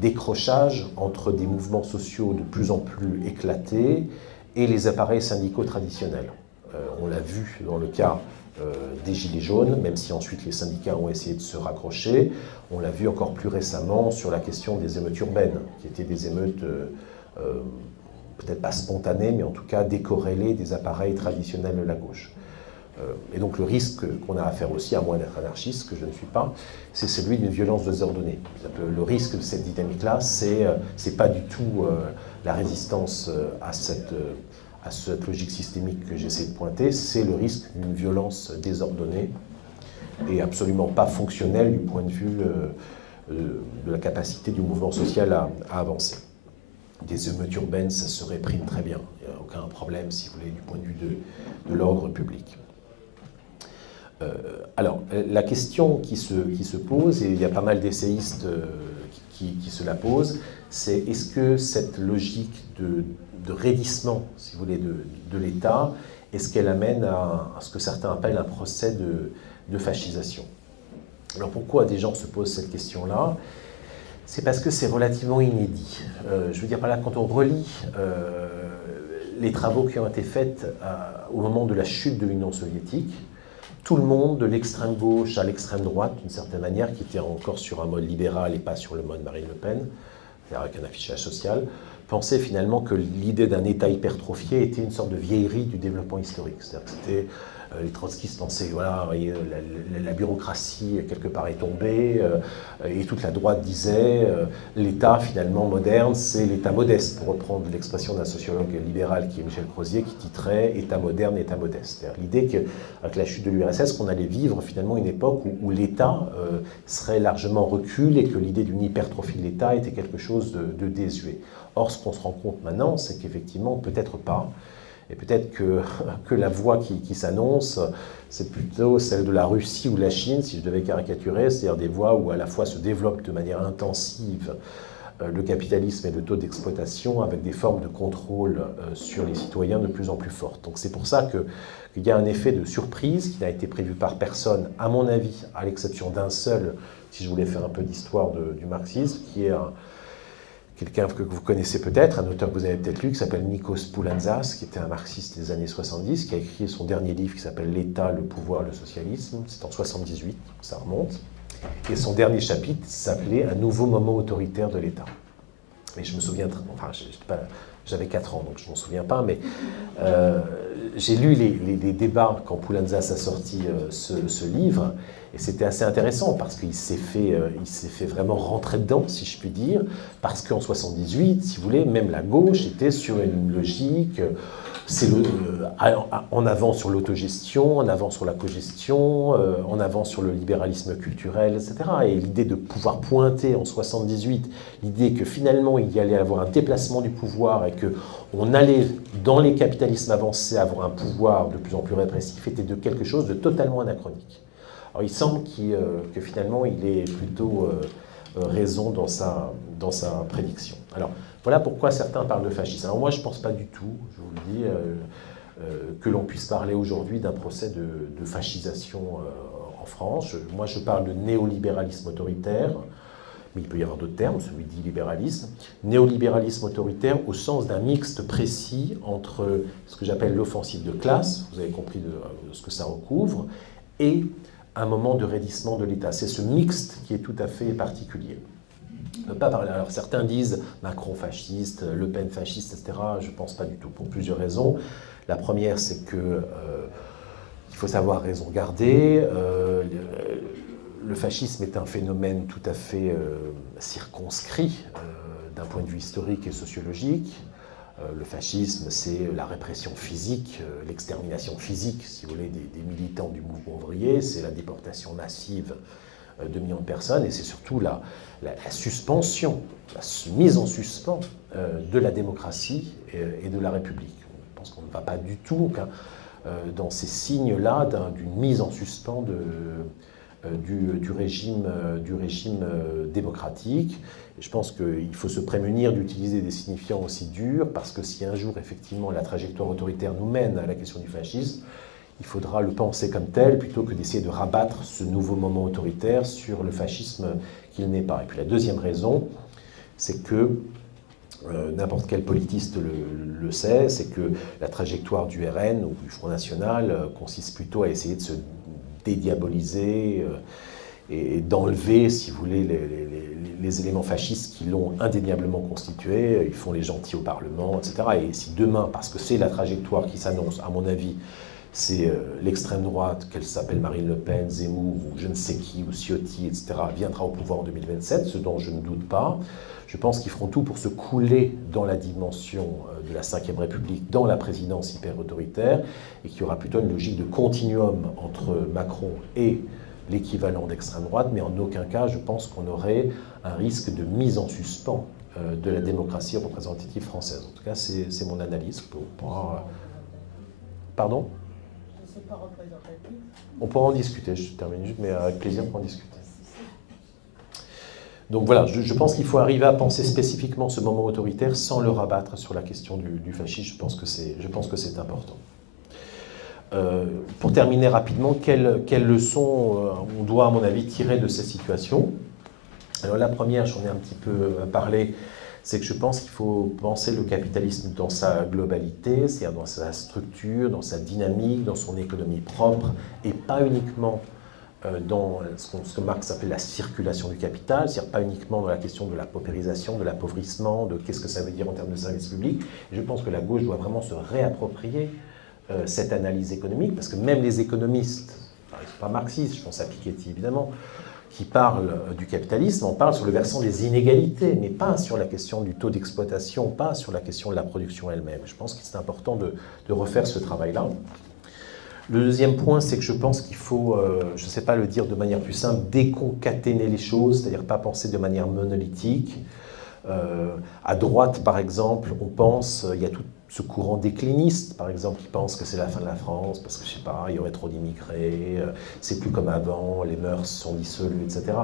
décrochage entre des mouvements sociaux de plus en plus éclatés et les appareils syndicaux traditionnels. On l'a vu dans le cas des Gilets jaunes, même si ensuite les syndicats ont essayé de se raccrocher. On l'a vu encore plus récemment sur la question des émeutes urbaines, qui étaient des émeutes peut-être pas spontanées, mais en tout cas décorrélées des appareils traditionnels de la gauche. Et donc le risque qu'on a à faire aussi, à moins d'être anarchiste, ce que je ne suis pas, c'est celui d'une violence désordonnée. Le risque de cette dynamique-là, c'est pas du tout la résistance à cette logique systémique que j'essaie de pointer, c'est le risque d'une violence désordonnée et absolument pas fonctionnelle du point de vue de la capacité du mouvement social à avancer. Des émeutes urbaines, ça se réprime très bien, il n'y a aucun problème, si vous voulez, du point de vue de l'ordre public. Alors, la question qui se pose, et il y a pas mal d'essayistes qui se la posent, c'est est-ce que cette logique de raidissement, si vous voulez, de l'État, est-ce qu'elle amène à ce que certains appellent un procès de fascisation? Alors pourquoi des gens se posent cette question-là? C'est parce que c'est relativement inédit. Je veux dire par là, quand on relit les travaux qui ont été faits au moment de la chute de l'Union soviétique, tout le monde, de l'extrême gauche à l'extrême droite, d'une certaine manière, qui était encore sur un mode libéral et pas sur le mode Marine Le Pen, c'est-à-dire avec un affichage social, pensait finalement que l'idée d'un État hypertrophié était une sorte de vieillerie du développement historique. C'est-à-dire que c'était, les trotskistes pensaient, voilà, la bureaucratie quelque part est tombée, et toute la droite disait, l'État finalement moderne, c'est l'État modeste, pour reprendre l'expression d'un sociologue libéral qui est Michel Crozier, qui titrait État moderne, État modeste. C'est-à-dire l'idée qu'avec la chute de l'URSS, qu'on allait vivre finalement une époque où l'État serait largement recul et que l'idée d'une hypertrophie de l'État était quelque chose de désuet. Or, ce qu'on se rend compte maintenant, c'est qu'effectivement, peut-être pas, et peut-être que la voie qui s'annonce, c'est plutôt celle de la Russie ou de la Chine, si je devais caricaturer, c'est-à-dire des voies où à la fois se développe de manière intensive le capitalisme et le taux d'exploitation avec des formes de contrôle sur les citoyens de plus en plus fortes. Donc c'est pour ça qu'il y a un effet de surprise qui n'a été prévu par personne, à mon avis, à l'exception d'un seul, si je voulais faire un peu d'histoire du marxisme, qui est quelqu'un que vous connaissez peut-être, un auteur que vous avez peut-être lu, qui s'appelle Nikos Poulantzas, qui était un marxiste des années 70, qui a écrit son dernier livre qui s'appelle L'État, le pouvoir, le socialisme. C'est en 78, ça remonte. Et son dernier chapitre s'appelait Un nouveau moment autoritaire de l'État. Et je me souviens, enfin, j'avais 4 ans, donc je ne m'en souviens pas, mais j'ai lu les débats quand Poulantzas a sorti ce livre, et c'était assez intéressant parce qu'il s'est fait vraiment rentrer dedans, si je puis dire, parce qu'en 78, si vous voulez, même la gauche était sur une logique, en avant sur l'autogestion, en avant sur la cogestion, en avant sur le libéralisme culturel, etc. Et l'idée de pouvoir pointer en 78, l'idée que finalement il y allait avoir un déplacement du pouvoir et qu'on allait, dans les capitalismes avancés, avoir un pouvoir de plus en plus répressif, était de quelque chose de totalement anachronique. Alors il semble que finalement il ait plutôt raison dans sa prédiction. Alors voilà pourquoi certains parlent de fascisme. Alors moi je ne pense pas du tout, je vous le dis, que l'on puisse parler aujourd'hui d'un procès de fascisation en France. Moi je parle de néolibéralisme autoritaire, mais il peut y avoir d'autres termes, celui dit libéralisme. Néolibéralisme autoritaire au sens d'un mixte précis entre ce que j'appelle l'offensive de classe, vous avez compris de ce que ça recouvre, et un moment de raidissement de l'État. C'est ce mixte qui est tout à fait particulier. Pas parler. Alors certains disent Macron fasciste, Le Pen fasciste, etc. Je ne pense pas du tout, pour plusieurs raisons. La première, c'est que il faut savoir raison garder. Le fascisme est un phénomène tout à fait circonscrit d'un point de vue historique et sociologique. Le fascisme, c'est la répression physique, l'extermination physique, si vous voulez, des militants du mouvement ouvrier, c'est la déportation massive de millions de personnes, et c'est surtout la suspension, la mise en suspens de la démocratie et de la République. Je pense qu'on ne va pas du tout dans ces signes-là d'une mise en suspens du régime démocratique. Et je pense qu'il faut se prémunir d'utiliser des signifiants aussi durs, parce que si un jour, effectivement, la trajectoire autoritaire nous mène à la question du fascisme, il faudra le penser comme tel, plutôt que d'essayer de rabattre ce nouveau moment autoritaire sur le fascisme qu'il n'est pas. Et puis la deuxième raison, c'est que, n'importe quel politiste le sait, c'est que la trajectoire du RN ou du Front National consiste plutôt à essayer de se dédiaboliser et d'enlever, si vous voulez, les éléments fascistes qui l'ont indéniablement constitué. Ils font les gentils au Parlement, etc. Et si demain, parce que c'est la trajectoire qui s'annonce, à mon avis, c'est l'extrême droite, qu'elle s'appelle Marine Le Pen, Zemmour, ou je ne sais qui, ou Ciotti, etc., viendra au pouvoir en 2027, ce dont je ne doute pas. Je pense qu'ils feront tout pour se couler dans la dimension de la Ve République, dans la présidence hyper-autoritaire, et qu'il y aura plutôt une logique de continuum entre Macron et l'équivalent d'extrême droite, mais en aucun cas, je pense qu'on aurait un risque de mise en suspens de la démocratie représentative française. En tout cas, c'est mon analyse. Pardon ? c'est pas représentatif. On pourra en discuter, je termine juste, mais avec plaisir pour en discuter. Donc voilà, je pense qu'il faut arriver à penser spécifiquement ce moment autoritaire sans le rabattre sur la question du fascisme. Je pense que c'est important. Pour terminer rapidement, quelles leçons on doit, à mon avis, tirer de ces situations? Alors la première, j'en ai un petit peu parlé, c'est que je pense qu'il faut penser le capitalisme dans sa globalité, c'est-à-dire dans sa structure, dans sa dynamique, dans son économie propre, et pas uniquement dans ce que Marx appelle la circulation du capital, c'est-à-dire pas uniquement dans la question de la paupérisation, de l'appauvrissement, de qu'est-ce que ça veut dire en termes de services publics. Et je pense que la gauche doit vraiment se réapproprier cette analyse économique, parce que même les économistes, pas marxistes, je pense à Piketty évidemment, qui parlent du capitalisme, on parle sur le versant des inégalités, mais pas sur la question du taux d'exploitation, pas sur la question de la production elle-même. Je pense que c'est important de refaire ce travail-là. Le deuxième point, c'est que je pense qu'il faut, je ne sais pas le dire de manière plus simple, déconcaténer les choses, c'est-à-dire pas penser de manière monolithique. À droite, par exemple, on pense, il y a tout ce courant décliniste, par exemple, qui pense que c'est la fin de la France, parce que, je ne sais pas, il y aurait trop d'immigrés, c'est plus comme avant, les mœurs sont dissolues, etc.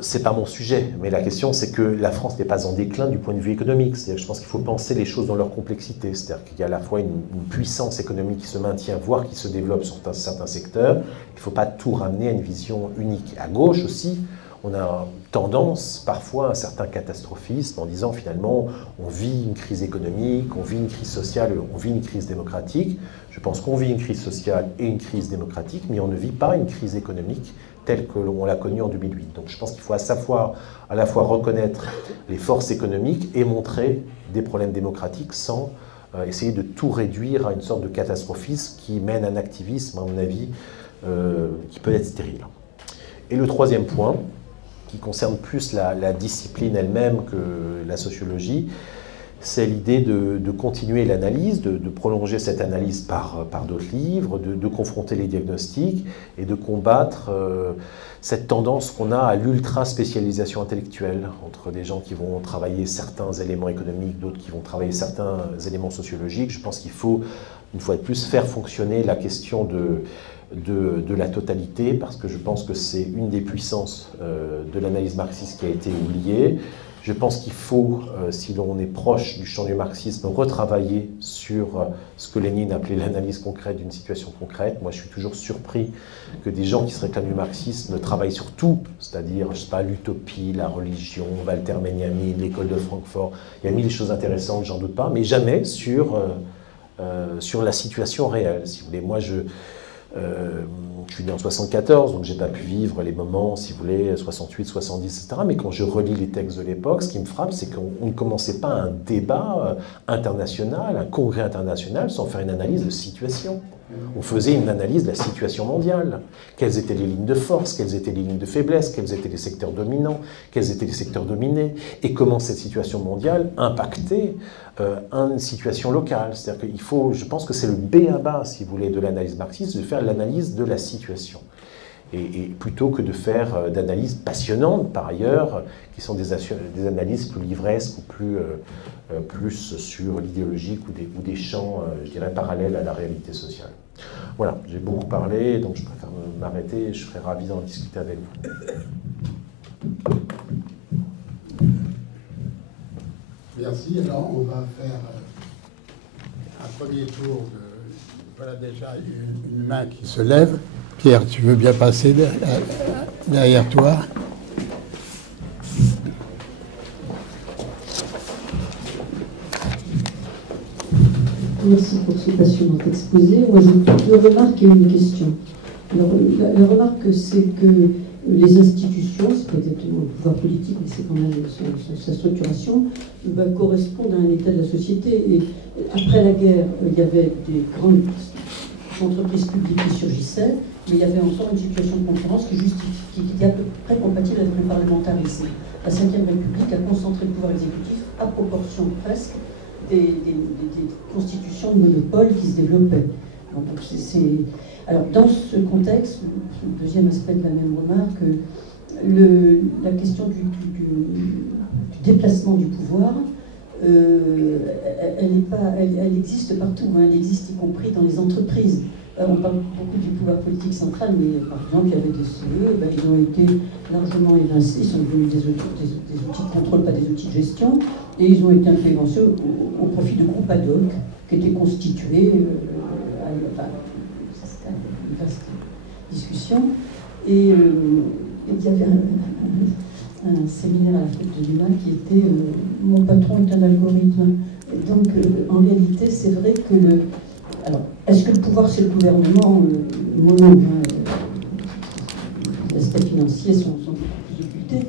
C'est pas mon sujet, mais la question c'est que la France n'est pas en déclin du point de vue économique. C'est-à-dire que je pense qu'il faut penser les choses dans leur complexité. C'est-à-dire qu'il y a à la fois une puissance économique qui se maintient, voire qui se développe sur certains secteurs. Il ne faut pas tout ramener à une vision unique. À gauche aussi, on a tendance parfois à un certain catastrophisme en disant finalement on vit une crise économique, on vit une crise sociale, on vit une crise démocratique. Je pense qu'on vit une crise sociale et une crise démocratique, mais on ne vit pas une crise économique telle que l'on l'a connue en 2008. Donc je pense qu'il faut à la fois reconnaître les forces économiques et montrer des problèmes démocratiques sans essayer de tout réduire à une sorte de catastrophisme qui mène à un activisme, à mon avis, qui peut être stérile. Et le troisième point, qui concerne plus la discipline elle-même que la sociologie, c'est l'idée de continuer l'analyse, de prolonger cette analyse par d'autres livres, de confronter les diagnostics et de combattre cette tendance qu'on a à l'ultra-spécialisation intellectuelle entre des gens qui vont travailler certains éléments économiques, d'autres qui vont travailler certains éléments sociologiques. Je pense qu'il faut, une fois de plus, faire fonctionner la question de la totalité, parce que je pense que c'est une des puissances de l'analyse marxiste qui a été oubliée. Je pense qu'il faut, si l'on est proche du champ du marxisme, retravailler sur ce que Lénine appelait l'analyse concrète d'une situation concrète. Moi, je suis toujours surpris que des gens qui se réclament du marxisme travaillent sur tout, c'est-à-dire, je sais pas, l'utopie, la religion, Walter Benjamin, l'école de Francfort. Il y a mille choses intéressantes, j'en doute pas, mais jamais sur la situation réelle, si vous voulez. Moi, je suis né en 74, donc j'ai pas pu vivre les moments, si vous voulez, 68, 70, etc. Mais quand je relis les textes de l'époque, ce qui me frappe, c'est qu'on ne commençait pas un débat international, un congrès international, sans faire une analyse de situation. On faisait une analyse de la situation mondiale. Quelles étaient les lignes de force, quelles étaient les lignes de faiblesse, quels étaient les secteurs dominants, quels étaient les secteurs dominés, et comment cette situation mondiale impactait une situation locale. C'est-à-dire qu'il faut, je pense que c'est le b.a.-ba, si vous voulez, de l'analyse marxiste, de faire l'analyse de la situation. Et plutôt que de faire d'analyses passionnantes, par ailleurs, qui sont des analyses plus livresques ou plus sur l'idéologique ou des champs, je dirais, parallèles à la réalité sociale. Voilà, j'ai beaucoup parlé, donc je préfère m'arrêter et je serai ravi d'en discuter avec vous. Merci. Alors, on va faire un premier tour de... Voilà déjà une main qui se lève. Pierre, tu veux bien passer derrière toi? Merci pour ce passionnant exposé. Moi, j'ai deux remarques et une question. Alors, la remarque, c'est que les institutions, c'est pas exactement le pouvoir politique, mais c'est quand même sa structuration, correspondent à un état de la société. Et après la guerre, il y avait des grandes entreprises publiques qui surgissaient, mais il y avait encore une situation de concurrence qui était à peu près compatible avec le parlementarisme. La Ve République a concentré le pouvoir exécutif à proportion presque des constitutions de monopole qui se développaient. Alors, dans ce contexte, le deuxième aspect de la même remarque, la question du déplacement du pouvoir, elle existe partout, hein, elle existe y compris dans les entreprises. On parle beaucoup du pouvoir politique central, mais par exemple, il y avait des CE, ben, ils ont été largement évincés, ils sont devenus des outils de contrôle, pas des outils de gestion, et ils ont été un peu évincés au profit de groupes ad hoc qui étaient constitués, enfin, c'était une vaste discussion, et il y avait un séminaire à la fête de l'UMA qui était Mon patron est un algorithme. Et donc, en réalité, c'est vrai que alors, est-ce que le pouvoir, c'est le gouvernement mono, les aspects financiers sont beaucoup plus occultés,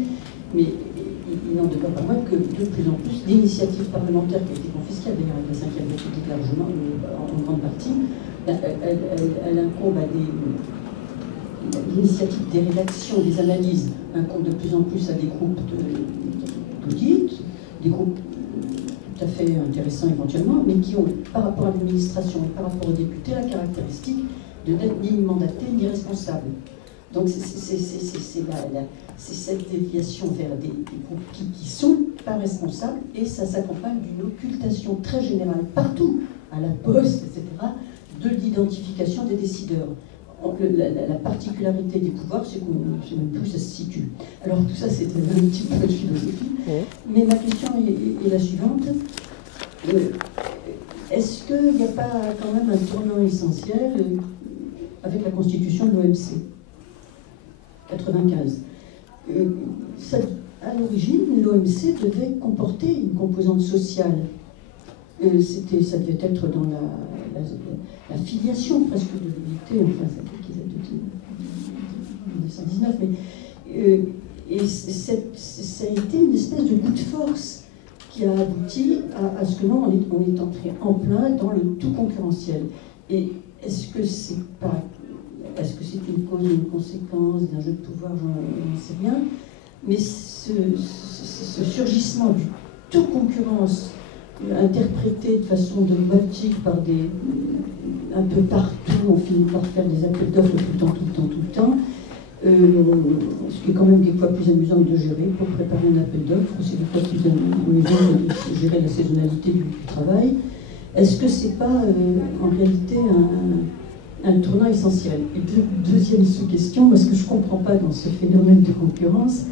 mais il n'en demeure pas moins que de plus en plus l'initiative parlementaire qui a été confisquée, d'ailleurs avec la 5e République largement, en grande partie, elle incombe à l'initiative des rédactions, des analyses, incombe de plus en plus à des groupes d'audit, des groupes tout à fait intéressants éventuellement, mais qui ont, par rapport à l'administration et par rapport aux députés, la caractéristique de n'être ni mandatés ni responsables. Donc c'est cette déviation vers des groupes qui ne sont pas responsables, et ça s'accompagne d'une occultation très générale, partout, à la poste, etc., de l'identification des décideurs. La particularité des pouvoirs, c'est qu'on ne sait même plus où ça se situe. Alors tout ça, c'est un petit peu de philosophie. Mais ma question est la suivante. Est-ce qu'il n'y a pas quand même un tournant essentiel avec la constitution de l'OMC 95 à l'origine, l'OMC devait comporter une composante sociale. Ça devait être dans la filiation presque de l'unité, enfin, ça date de 1919, mais ça a été une espèce de coup de force qui a abouti à ce que non, on est entré en plein dans le tout concurrentiel. Et est-ce que c'est une cause ou une conséquence d'un jeu de pouvoir, j'en sais rien, mais ce surgissement du tout concurrence interprété de façon dogmatique par un peu partout, on finit par faire des appels d'offres tout le temps, ce qui est quand même des fois plus amusant de gérer pour préparer un appel d'offres, c'est des fois plus amusant de gérer la saisonnalité du travail. Est-ce que c'est pas en réalité un tournant essentiel? Et deuxième sous-question, parce que je ne comprends pas dans ce phénomène de concurrence,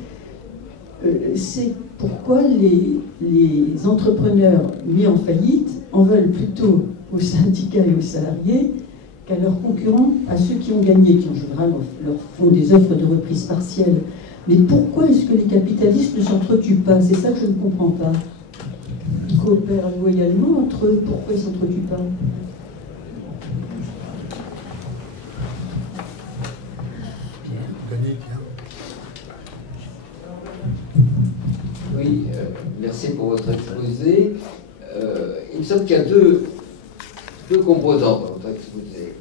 c'est pourquoi les entrepreneurs mis en faillite en veulent plutôt aux syndicats et aux salariés qu'à leurs concurrents, à ceux qui ont gagné, qui en général leur font des offres de reprise partielle. Mais pourquoi est-ce que les capitalistes ne s'entretuent pas? C'est ça que je ne comprends pas. Ils coopèrent loyalement entre eux, pourquoi ils ne s'entretuent pas? Oui, merci pour votre exposé. Il me semble qu'il y a deux composantes dans votre exposé.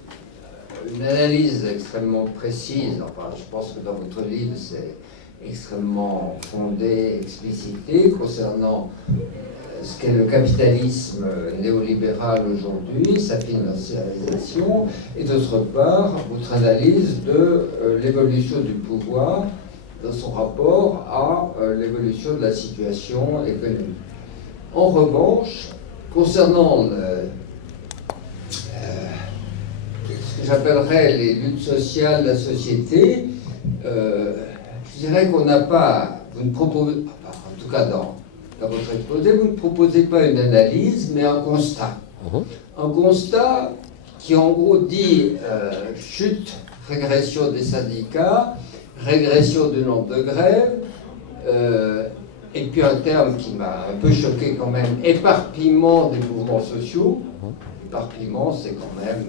Une analyse extrêmement précise, enfin je pense que dans votre livre c'est extrêmement fondé, explicité, concernant ce qu'est le capitalisme néolibéral aujourd'hui, sa financiarisation, et d'autre part votre analyse de l'évolution du pouvoir dans son rapport à l'évolution de la situation économique. En revanche, concernant ce que j'appellerais les luttes sociales de la société, je dirais qu'on n'a pas, vous ne proposez, en tout cas dans votre exposé, vous ne proposez pas une analyse, mais un constat. Un constat qui en gros dit chute, régression des syndicats, régression du nombre de grèves, et puis un terme qui m'a un peu choqué quand même, éparpillement des mouvements sociaux. Éparpillement, c'est quand même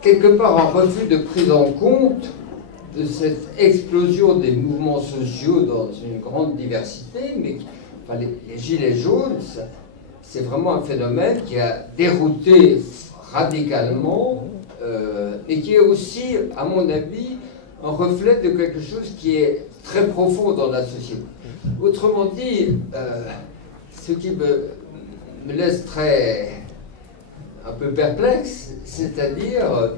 quelque part un refus de prise en compte de cette explosion des mouvements sociaux dans une grande diversité, mais enfin, les gilets jaunes, c'est vraiment un phénomène qui a dérouté radicalement, et qui est aussi, à mon avis, un reflet de quelque chose qui est très profond dans la société. Autrement dit, ce qui me laisse un peu perplexe, c'est-à-dire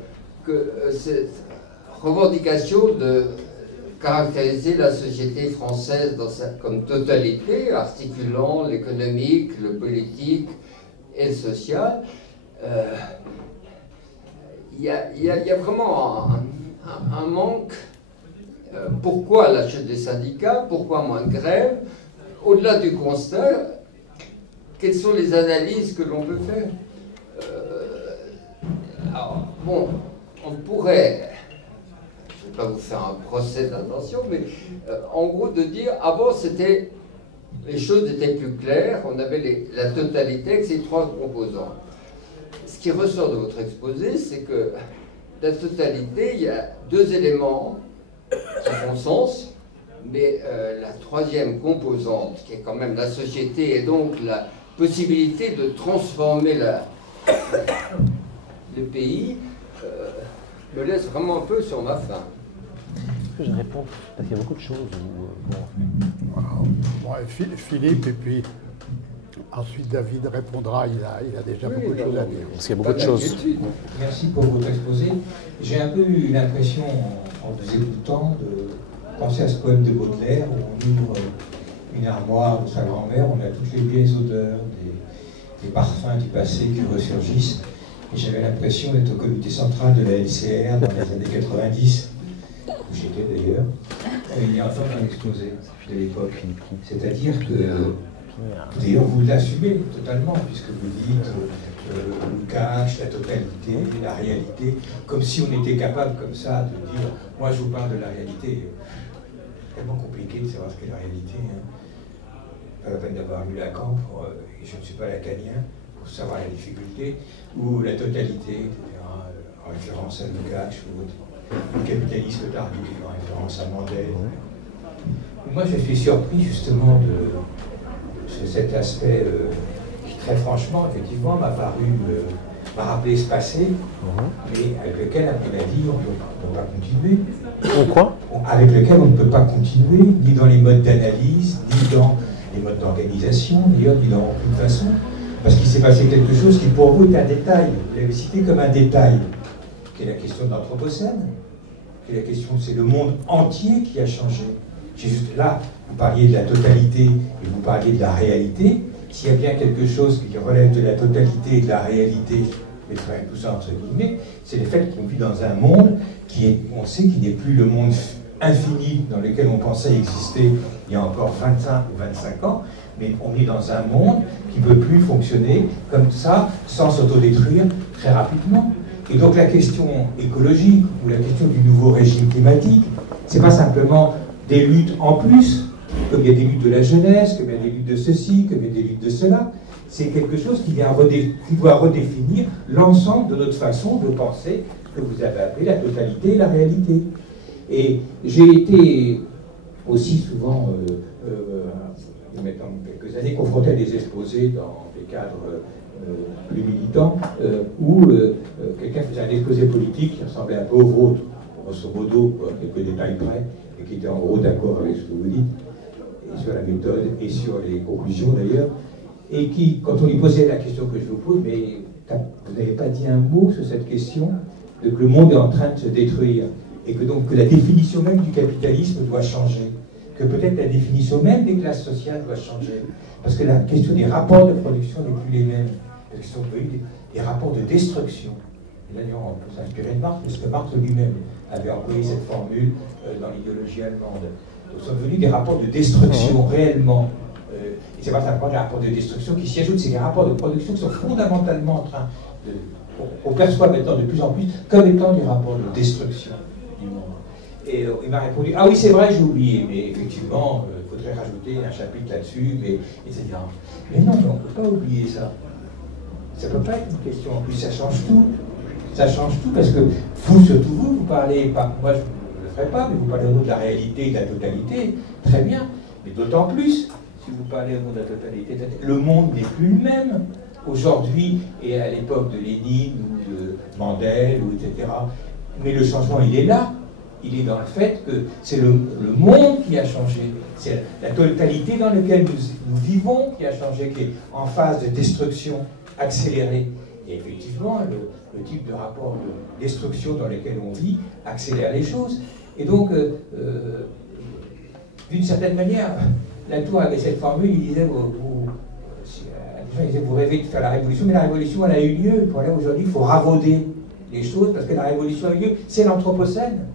que cette revendication de caractériser la société française comme totalité, articulant l'économique, le politique et le social, il y a vraiment un manque. Pourquoi la chute des syndicats? Pourquoi moins de grève? Au-delà du constat, quelles sont les analyses que l'on peut faire? Alors, bon, on pourrait, je ne vais pas vous faire un procès d'intention, mais en gros de dire, avant c'était, les choses étaient plus claires, on avait la totalité avec ces trois composants. Ce qui ressort de votre exposé, c'est que la totalité, il y a deux éléments qui font sens, mais la troisième composante, qui est quand même la société, et donc la possibilité de transformer le pays, me laisse vraiment un peu sur ma faim. Est-ce que je réponds? Parce qu'il y a beaucoup de choses. Philippe, et puis ensuite David répondra, il a déjà beaucoup de choses à dire. Parce qu'il y a beaucoup de choses. Merci pour votre exposé. J'ai un peu eu l'impression, en vous écoutant, de penser à ce poème de Baudelaire, où on ouvre une armoire de sa grand-mère, on a toutes les vieilles odeurs, des parfums du passé qui ressurgissent. Et j'avais l'impression d'être au comité central de la LCR dans les années 90, où j'étais d'ailleurs, il y a enfin un exposé de l'époque. C'est-à-dire que, d'ailleurs, vous l'assumez totalement, puisque vous dites le cache, la totalité, la réalité, comme si on était capable comme ça de dire, moi je vous parle de la réalité. C'est tellement compliqué de savoir ce qu'est la réalité. Hein. Pas la peine d'avoir lu Lacan, et je ne suis pas lacanien, pour savoir la difficulté, ou la totalité, etc., en référence à Lukács ou autre. Le capitalisme tardif, en référence à Mandel. Moi, je suis surpris justement de cet aspect qui, très franchement, effectivement, m'a rappelé ce passé, mais avec lequel, à mon avis, on ne peut pas continuer. Quoi? Avec lequel on ne peut pas continuer, ni dans les modes d'analyse, ni dans les modes d'organisation, d'ailleurs, ni dans aucune façon. Parce qu'il s'est passé quelque chose qui, pour vous, est un détail. Vous l'avez cité comme un détail, qui est la question de l'anthropocène, qui est la question, c'est le monde entier qui a changé. Juste là, vous parliez de la totalité et vous parliez de la réalité. S'il y a bien quelque chose qui relève de la totalité et de la réalité, et tout ça entre guillemets, c'est le fait qu'on vit dans un monde qui est, on sait, qui n'est plus le monde infini dans lequel on pensait exister il y a encore 25 ou 25 ans, mais on est dans un monde qui ne peut plus fonctionner comme ça, sans s'autodétruire très rapidement. Et donc la question écologique, ou la question du nouveau régime climatique, c'est pas simplement des luttes en plus, comme il y a des luttes de la jeunesse, comme il y a des luttes de ceci, comme il y a des luttes de cela. C'est quelque chose qui doit redéfinir l'ensemble de notre façon de penser, que vous avez appelé la totalité et la réalité. Et j'ai été aussi souvent, maintenant quelques années, confronté à des exposés dans des cadres plus militants, où quelqu'un faisait un exposé politique qui ressemblait un peu au vôtre, grosso modo, quelques détails près, et qui était en gros d'accord avec ce que vous dites, et sur la méthode, et sur les conclusions d'ailleurs, et qui, quand on lui posait la question que je vous pose, mais vous n'avez pas dit un mot sur cette question, de que le monde est en train de se détruire, et que donc que la définition même du capitalisme doit changer, que peut-être la définition même des classes sociales doit changer, parce que la question des rapports de production n'est plus les mêmes, parce qu'ils sont devenus des rapports de destruction. D'ailleurs, on peut s'inspirer de Marx, parce que Marx lui-même avait employé cette formule dans l'idéologie allemande. Donc, sont devenus des rapports de destruction réellement. Et c'est pas simplement des rapports de destruction qui s'y ajoutent, c'est des rapports de production qui sont fondamentalement en train de... On perçoit maintenant de plus en plus comme étant des rapports de destruction du monde. Et il m'a répondu, ah oui, c'est vrai, j'ai oublié, mais effectivement, il faudrait rajouter un chapitre là-dessus, mais etc. Mais non, on ne peut pas oublier ça. Ça ne peut pas être une question. En plus, ça change tout. Ça change tout parce que vous, surtout vous parlez, pas, moi je ne le ferai pas, mais vous parlez au nom de la réalité et de la totalité, très bien. Mais d'autant plus, si vous parlez au nom de la totalité, le monde n'est plus le même aujourd'hui et à l'époque de Lénine ou de Mandel, ou etc. Mais le changement, il est là. Il est dans le fait que c'est le monde qui a changé. C'est la totalité dans laquelle nous vivons qui a changé, qui est en phase de destruction accélérée. Et effectivement, le type de rapport de destruction dans lequel on vit accélère les choses. Et donc, d'une certaine manière, Latour avait cette formule, il disait, vous rêvez de faire la révolution, mais la révolution, elle a eu lieu. Pour là, aujourd'hui, il faut ravauder les choses, parce que la révolution a eu lieu, c'est l'Anthropocène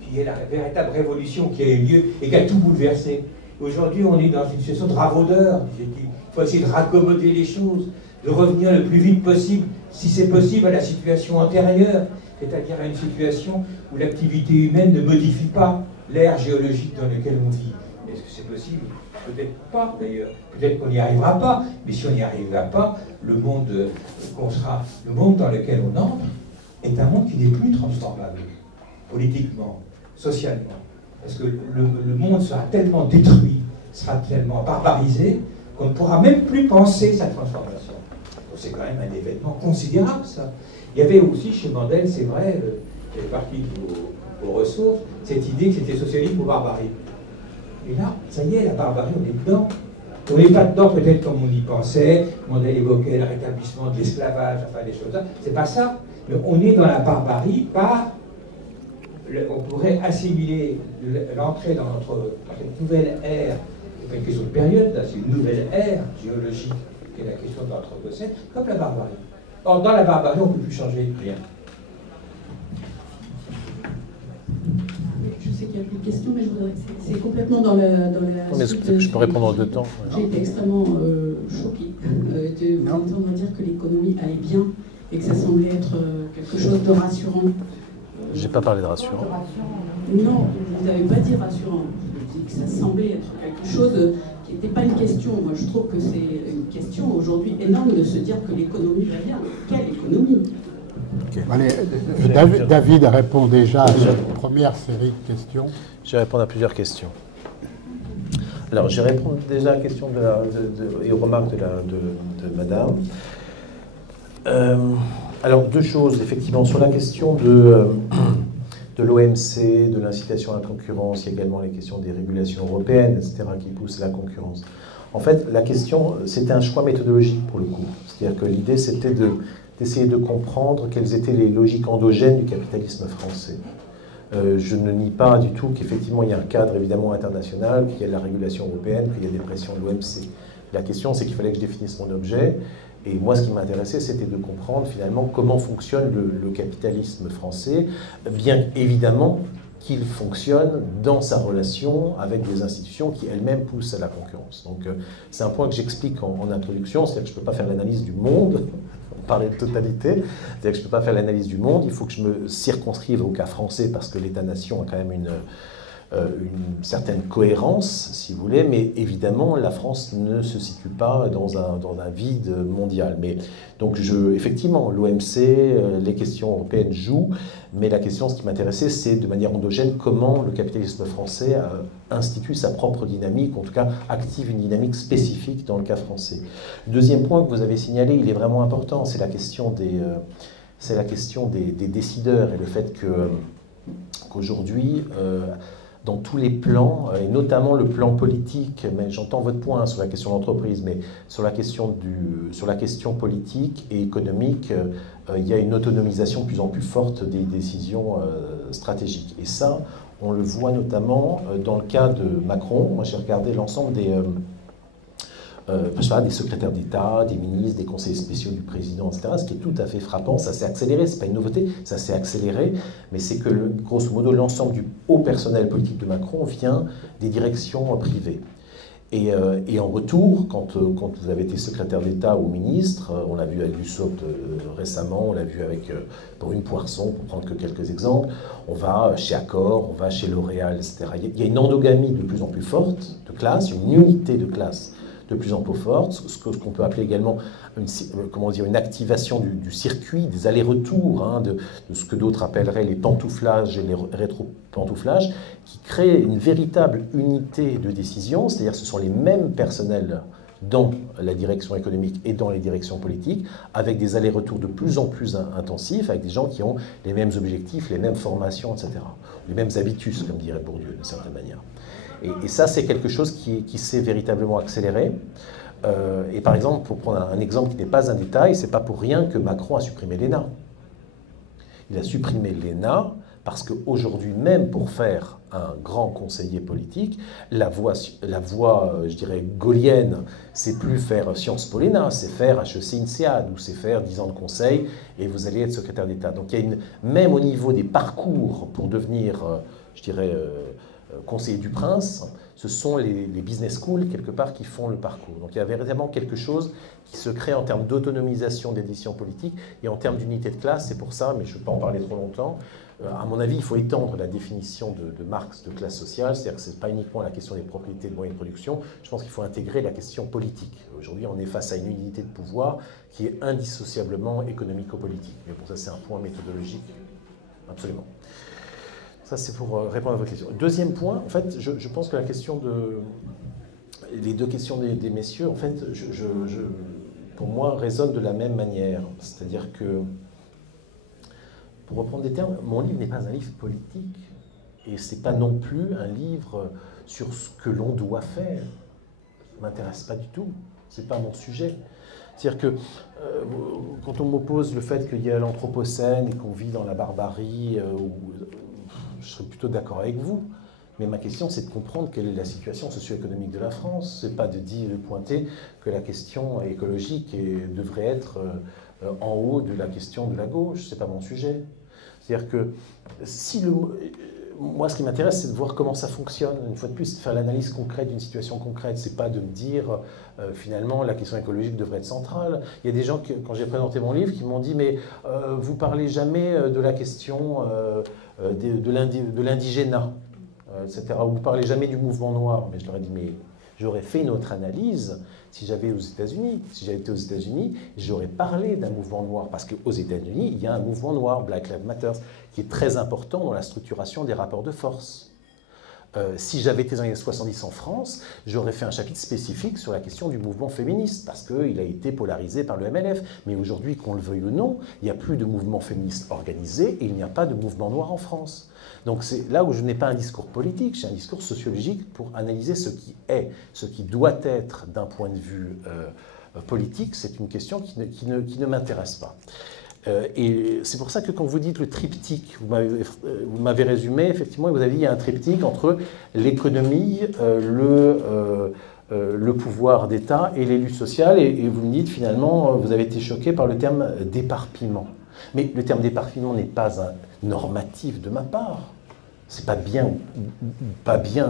qui est la véritable révolution qui a eu lieu et qui a tout bouleversé. Aujourd'hui, on est dans une situation de ravaudeur. Il faut essayer de raccommoder les choses, de revenir le plus vite possible, si c'est possible, à la situation antérieure, c'est-à-dire à une situation où l'activité humaine ne modifie pas l'ère géologique dans laquelle on vit. Est-ce que c'est possible? Peut-être pas, d'ailleurs. Peut-être qu'on n'y arrivera pas, mais si on n'y arrivera pas, le monde dans lequel on entre est un monde qui n'est plus transformable, politiquement, socialement. Parce que le monde sera tellement détruit, sera tellement barbarisé, qu'on ne pourra même plus penser sa transformation. Donc c'est quand même un événement considérable, ça. Il y avait aussi chez Mandel, c'est vrai, qui est parti aux ressources, cette idée que c'était socialisme ou barbarie. Et là, ça y est, la barbarie, on est dedans. On n'est pas dedans peut-être comme on y pensait. Mandel évoquait le rétablissement de l'esclavage, enfin des choses là. C'est pas ça. Mais on est dans la barbarie par... On pourrait assimiler l'entrée dans cette nouvelle ère, c'est pas une question de période, là, c'est une nouvelle ère géologique, qui est la question de l'Anthropocène, comme la barbarie. Or, dans la barbarie, on ne peut plus changer rien. Je sais qu'il n'y a plus de questions, mais je voudrais que c'est complètement dans la mais je peux répondre en 2 temps. J'ai été extrêmement choquée de vous entendre dire que l'économie allait bien et que ça semblait être quelque chose de rassurant. J'ai pas parlé de rassurant. Non, vous n'avez pas dit rassurant. Je dis que ça semblait être quelque chose qui n'était pas une question. Moi, je trouve que c'est une question aujourd'hui énorme de se dire que l'économie va bien. Quelle économie? Okay. Allez, David répond déjà à cette première série de questions. Je vais répondre à plusieurs questions. Alors, je vais répondre déjà à la question et aux remarques de madame. Alors, 2 choses, effectivement, sur la question de l'OMC, de l'incitation à la concurrence, il y a également les questions des régulations européennes, etc., qui poussent la concurrence. En fait, la question, c'était un choix méthodologique pour le coup. C'est-à-dire que l'idée, c'était d'essayer de comprendre quelles étaient les logiques endogènes du capitalisme français. Je ne nie pas du tout qu'effectivement, il y a un cadre évidemment international, qu'il y a de la régulation européenne, qu'il y a des pressions de l'OMC. La question, c'est qu'il fallait que je définisse mon objet. Et moi, ce qui m'intéressait, c'était de comprendre finalement comment fonctionne le capitalisme français, bien évidemment qu'il fonctionne dans sa relation avec des institutions qui elles-mêmes poussent à la concurrence. Donc c'est un point que j'explique en introduction, c'est-à-dire que je ne peux pas faire l'analyse du monde, on parlait de totalité, c'est-à-dire que je ne peux pas faire l'analyse du monde, il faut que je me circonscrive au cas français parce que l'État-nation a quand même une certaine cohérence, si vous voulez, mais évidemment, la France ne se situe pas dans un vide mondial. Mais, donc, effectivement, l'OMC, les questions européennes jouent, mais la question, ce qui m'intéressait, c'est de manière endogène, comment le capitalisme français institue sa propre dynamique, en tout cas, active une dynamique spécifique dans le cas français. Le deuxième point que vous avez signalé, il est vraiment important, c'est la question des décideurs et le fait qu'aujourd'hui, dans tous les plans, et notamment le plan politique, mais j'entends votre point sur la question de l'entreprise, mais sur la question politique et économique, il y a une autonomisation de plus en plus forte des décisions stratégiques. Et ça, on le voit notamment dans le cas de Macron. Moi, j'ai regardé l'ensemble des secrétaires d'État, des ministres, des conseillers spéciaux du président, etc. Ce qui est tout à fait frappant, ça s'est accéléré, c'est pas une nouveauté, ça s'est accéléré, mais c'est que, grosso modo, l'ensemble du haut personnel politique de Macron vient des directions privées. Et en retour, quand vous avez été secrétaire d'État ou ministre, on l'a vu avec Dussopt récemment, on l'a vu avec Brune Poirson, pour prendre que quelques exemples, on va chez Accor, on va chez L'Oréal, etc. Il y a une endogamie de plus en plus forte de classe, une unité de classe de plus en plus forte, ce qu'on peut appeler également une activation du circuit, des allers-retours, de ce que d'autres appelleraient les pantouflages et les rétro-pantouflages, qui créent une véritable unité de décision, c'est-à-dire ce sont les mêmes personnels dans la direction économique et dans les directions politiques, avec des allers-retours de plus en plus intensifs, avec des gens qui ont les mêmes objectifs, les mêmes formations, etc. Les mêmes habitus, comme dirait Bourdieu, d'une certaine manière. Et ça, c'est quelque chose qui s'est véritablement accéléré. Et par exemple, pour prendre un exemple qui n'est pas un détail, c'est pas pour rien que Macron a supprimé l'ENA. Il a supprimé l'ENA parce qu'aujourd'hui, même pour faire un grand conseiller politique, la voie, je dirais, gaulienne, c'est plus faire Sciences Po Léna, c'est faire HEC INSEAD, ou c'est faire 10 ans de conseil et vous allez être secrétaire d'État. Donc il y a même au niveau des parcours pour devenir, je dirais, conseiller du prince, ce sont les business schools, quelque part, qui font le parcours. Donc il y a véritablement quelque chose qui se crée en termes d'autonomisation des décisions politiques et en termes d'unité de classe. C'est pour ça, mais je ne vais pas en parler trop longtemps, à mon avis, il faut étendre la définition de Marx de classe sociale, c'est-à-dire que ce n'est pas uniquement la question des propriétés de moyens de production, je pense qu'il faut intégrer la question politique. Aujourd'hui, on est face à une unité de pouvoir qui est indissociablement économico-politique. Mais pour ça, c'est un point méthodologique, absolument. Ça, c'est pour répondre à votre question. Deuxième point, en fait, je pense que la question les deux questions des messieurs, en fait, pour moi, résonnent de la même manière. C'est-à-dire que, pour reprendre des termes, mon livre n'est pas un livre politique. Et ce n'est pas non plus un livre sur ce que l'on doit faire. Ça ne m'intéresse pas du tout. Ce n'est pas mon sujet. C'est-à-dire que quand on m'oppose le fait qu'il y a l'Anthropocène et qu'on vit dans la barbarie, je serais plutôt d'accord avec vous. Mais ma question, c'est de comprendre quelle est la situation socio-économique de la France. Ce n'est pas de pointer que la question écologique devrait être en haut de la question de la gauche. Ce n'est pas mon sujet. C'est-à-dire que moi, ce qui m'intéresse, c'est de voir comment ça fonctionne. Une fois de plus, de faire l'analyse concrète d'une situation concrète. C'est pas de me dire, finalement, la question écologique devrait être centrale. Il y a des gens, quand j'ai présenté mon livre, qui m'ont dit, mais vous parlez jamais de la question de l'indigénat, etc. Ou vous parlez jamais du mouvement noir. Mais je leur ai dit, mais j'aurais fait une autre analyse si j'avais aux États-Unis. Si j'avais été aux États-Unis, j'aurais parlé d'un mouvement noir. Parce qu'aux États-Unis, il y a un mouvement noir, Black Lives Matter, qui est très important dans la structuration des rapports de force. Si j'avais été dans les années 70 en France, j'aurais fait un chapitre spécifique sur la question du mouvement féministe, parce qu'il a été polarisé par le MLF. Mais aujourd'hui, qu'on le veuille ou non, il n'y a plus de mouvement féministe organisé et il n'y a pas de mouvement noir en France. Donc c'est là où je n'ai pas un discours politique, j'ai un discours sociologique pour analyser ce qui est, ce qui doit être d'un point de vue politique. C'est une question qui ne m'intéresse pas. Et c'est pour ça que quand vous dites le triptyque, vous m'avez résumé, effectivement, vous avez dit qu'il y a un triptyque entre l'économie, le pouvoir d'État et les luttes sociales, et vous me dites finalement, vous avez été choqué par le terme d'éparpillement. Mais le terme d'éparpillement n'est pas un normatif de ma part. C'est pas bien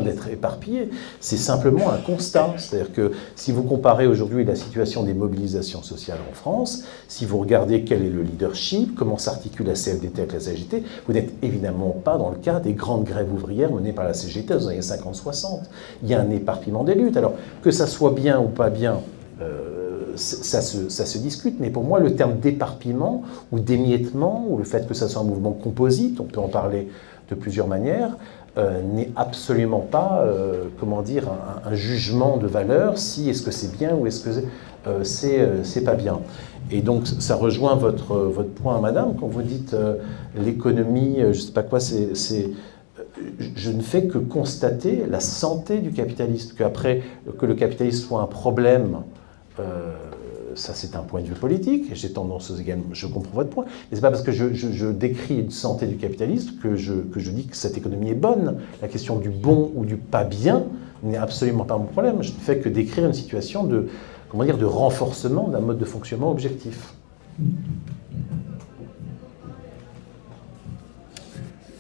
d'être éparpillé, c'est simplement un constat. C'est-à-dire que si vous comparez aujourd'hui la situation des mobilisations sociales en France, si vous regardez quel est le leadership, comment s'articule la CFDT avec la CGT, vous n'êtes évidemment pas dans le cas des grandes grèves ouvrières menées par la CGT dans les années 50-60. Il y a un éparpillement des luttes. Alors que ça soit bien ou pas bien, ça se discute, mais pour moi, le terme d'éparpillement ou d'émiettement, ou le fait que ça soit un mouvement composite, on peut en parler de plusieurs manières, n'est absolument pas, comment dire, un jugement de valeur, si est-ce que c'est bien ou est-ce que c'est pas bien. Et donc, ça rejoint votre point, madame, quand vous dites l'économie, je ne sais pas quoi, je ne fais que constater la santé du capitalisme, que le capitalisme soit un problème, ça c'est un point de vue politique, j'ai tendance également, je comprends votre point, mais ce n'est pas parce que je décris une santé du capitalisme que je dis que cette économie est bonne. La question du bon ou du pas bien n'est absolument pas mon problème, je ne fais que décrire une situation de, comment dire, de renforcement d'un mode de fonctionnement objectif.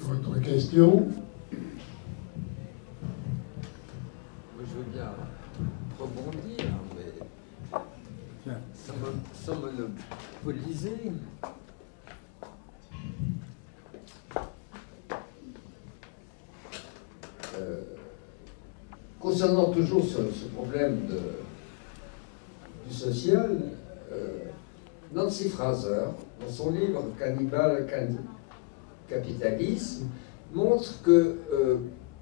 Autre question ? Je veux bien rebondir, mais sans monopoliser. Concernant toujours ce problème du social, Nancy Fraser, dans son livre Cannibal Capitalisme, montre que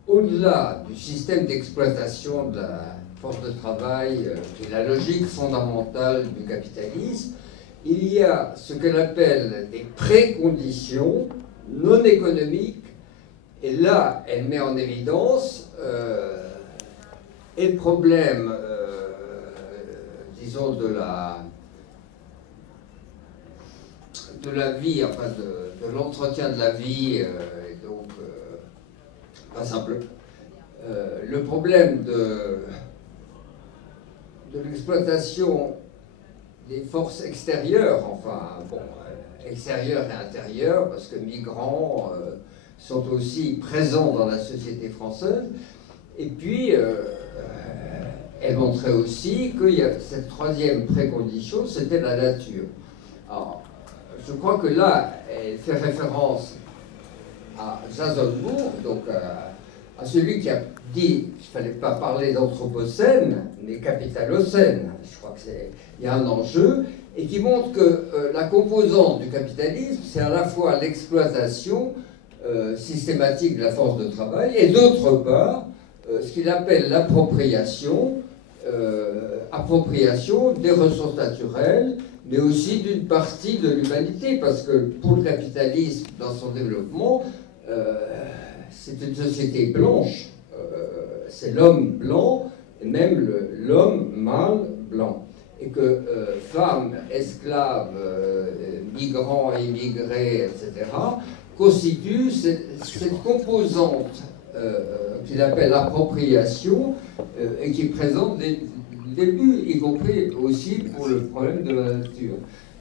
au-delà du système d'exploitation de la force de travail, qui est la logique fondamentale du capitalisme, il y a ce qu'elle appelle des préconditions non économiques, et là, elle met en évidence et le problème, disons, de la vie, enfin de l'entretien de la vie, et donc pas simple. Le problème de l'exploitation des forces extérieures, enfin, bon, extérieures et intérieures, parce que migrants sont aussi présents dans la société française. Et puis, elle montrait aussi qu'il y a cette troisième précondition, c'était la nature. Alors, je crois que là, elle fait référence à Jasolbourg, donc à celui qui a dit qu'il ne fallait pas parler d'anthropocène, mais capitalocène. Je crois qu'il y a un enjeu, et qui montre que la composante du capitalisme, c'est à la fois l'exploitation systématique de la force de travail, et d'autre part, ce qu'il appelle l'appropriation, appropriation des ressources naturelles, mais aussi d'une partie de l'humanité, parce que pour le capitalisme, dans son développement, c'est une société blanche, c'est l'homme blanc, et même l'homme mâle blanc. Et que femmes, esclaves, migrants, immigrés, etc., constituent cette composante qu'il appelle l'appropriation et qui est présente dès le début, y compris aussi pour le problème de la nature.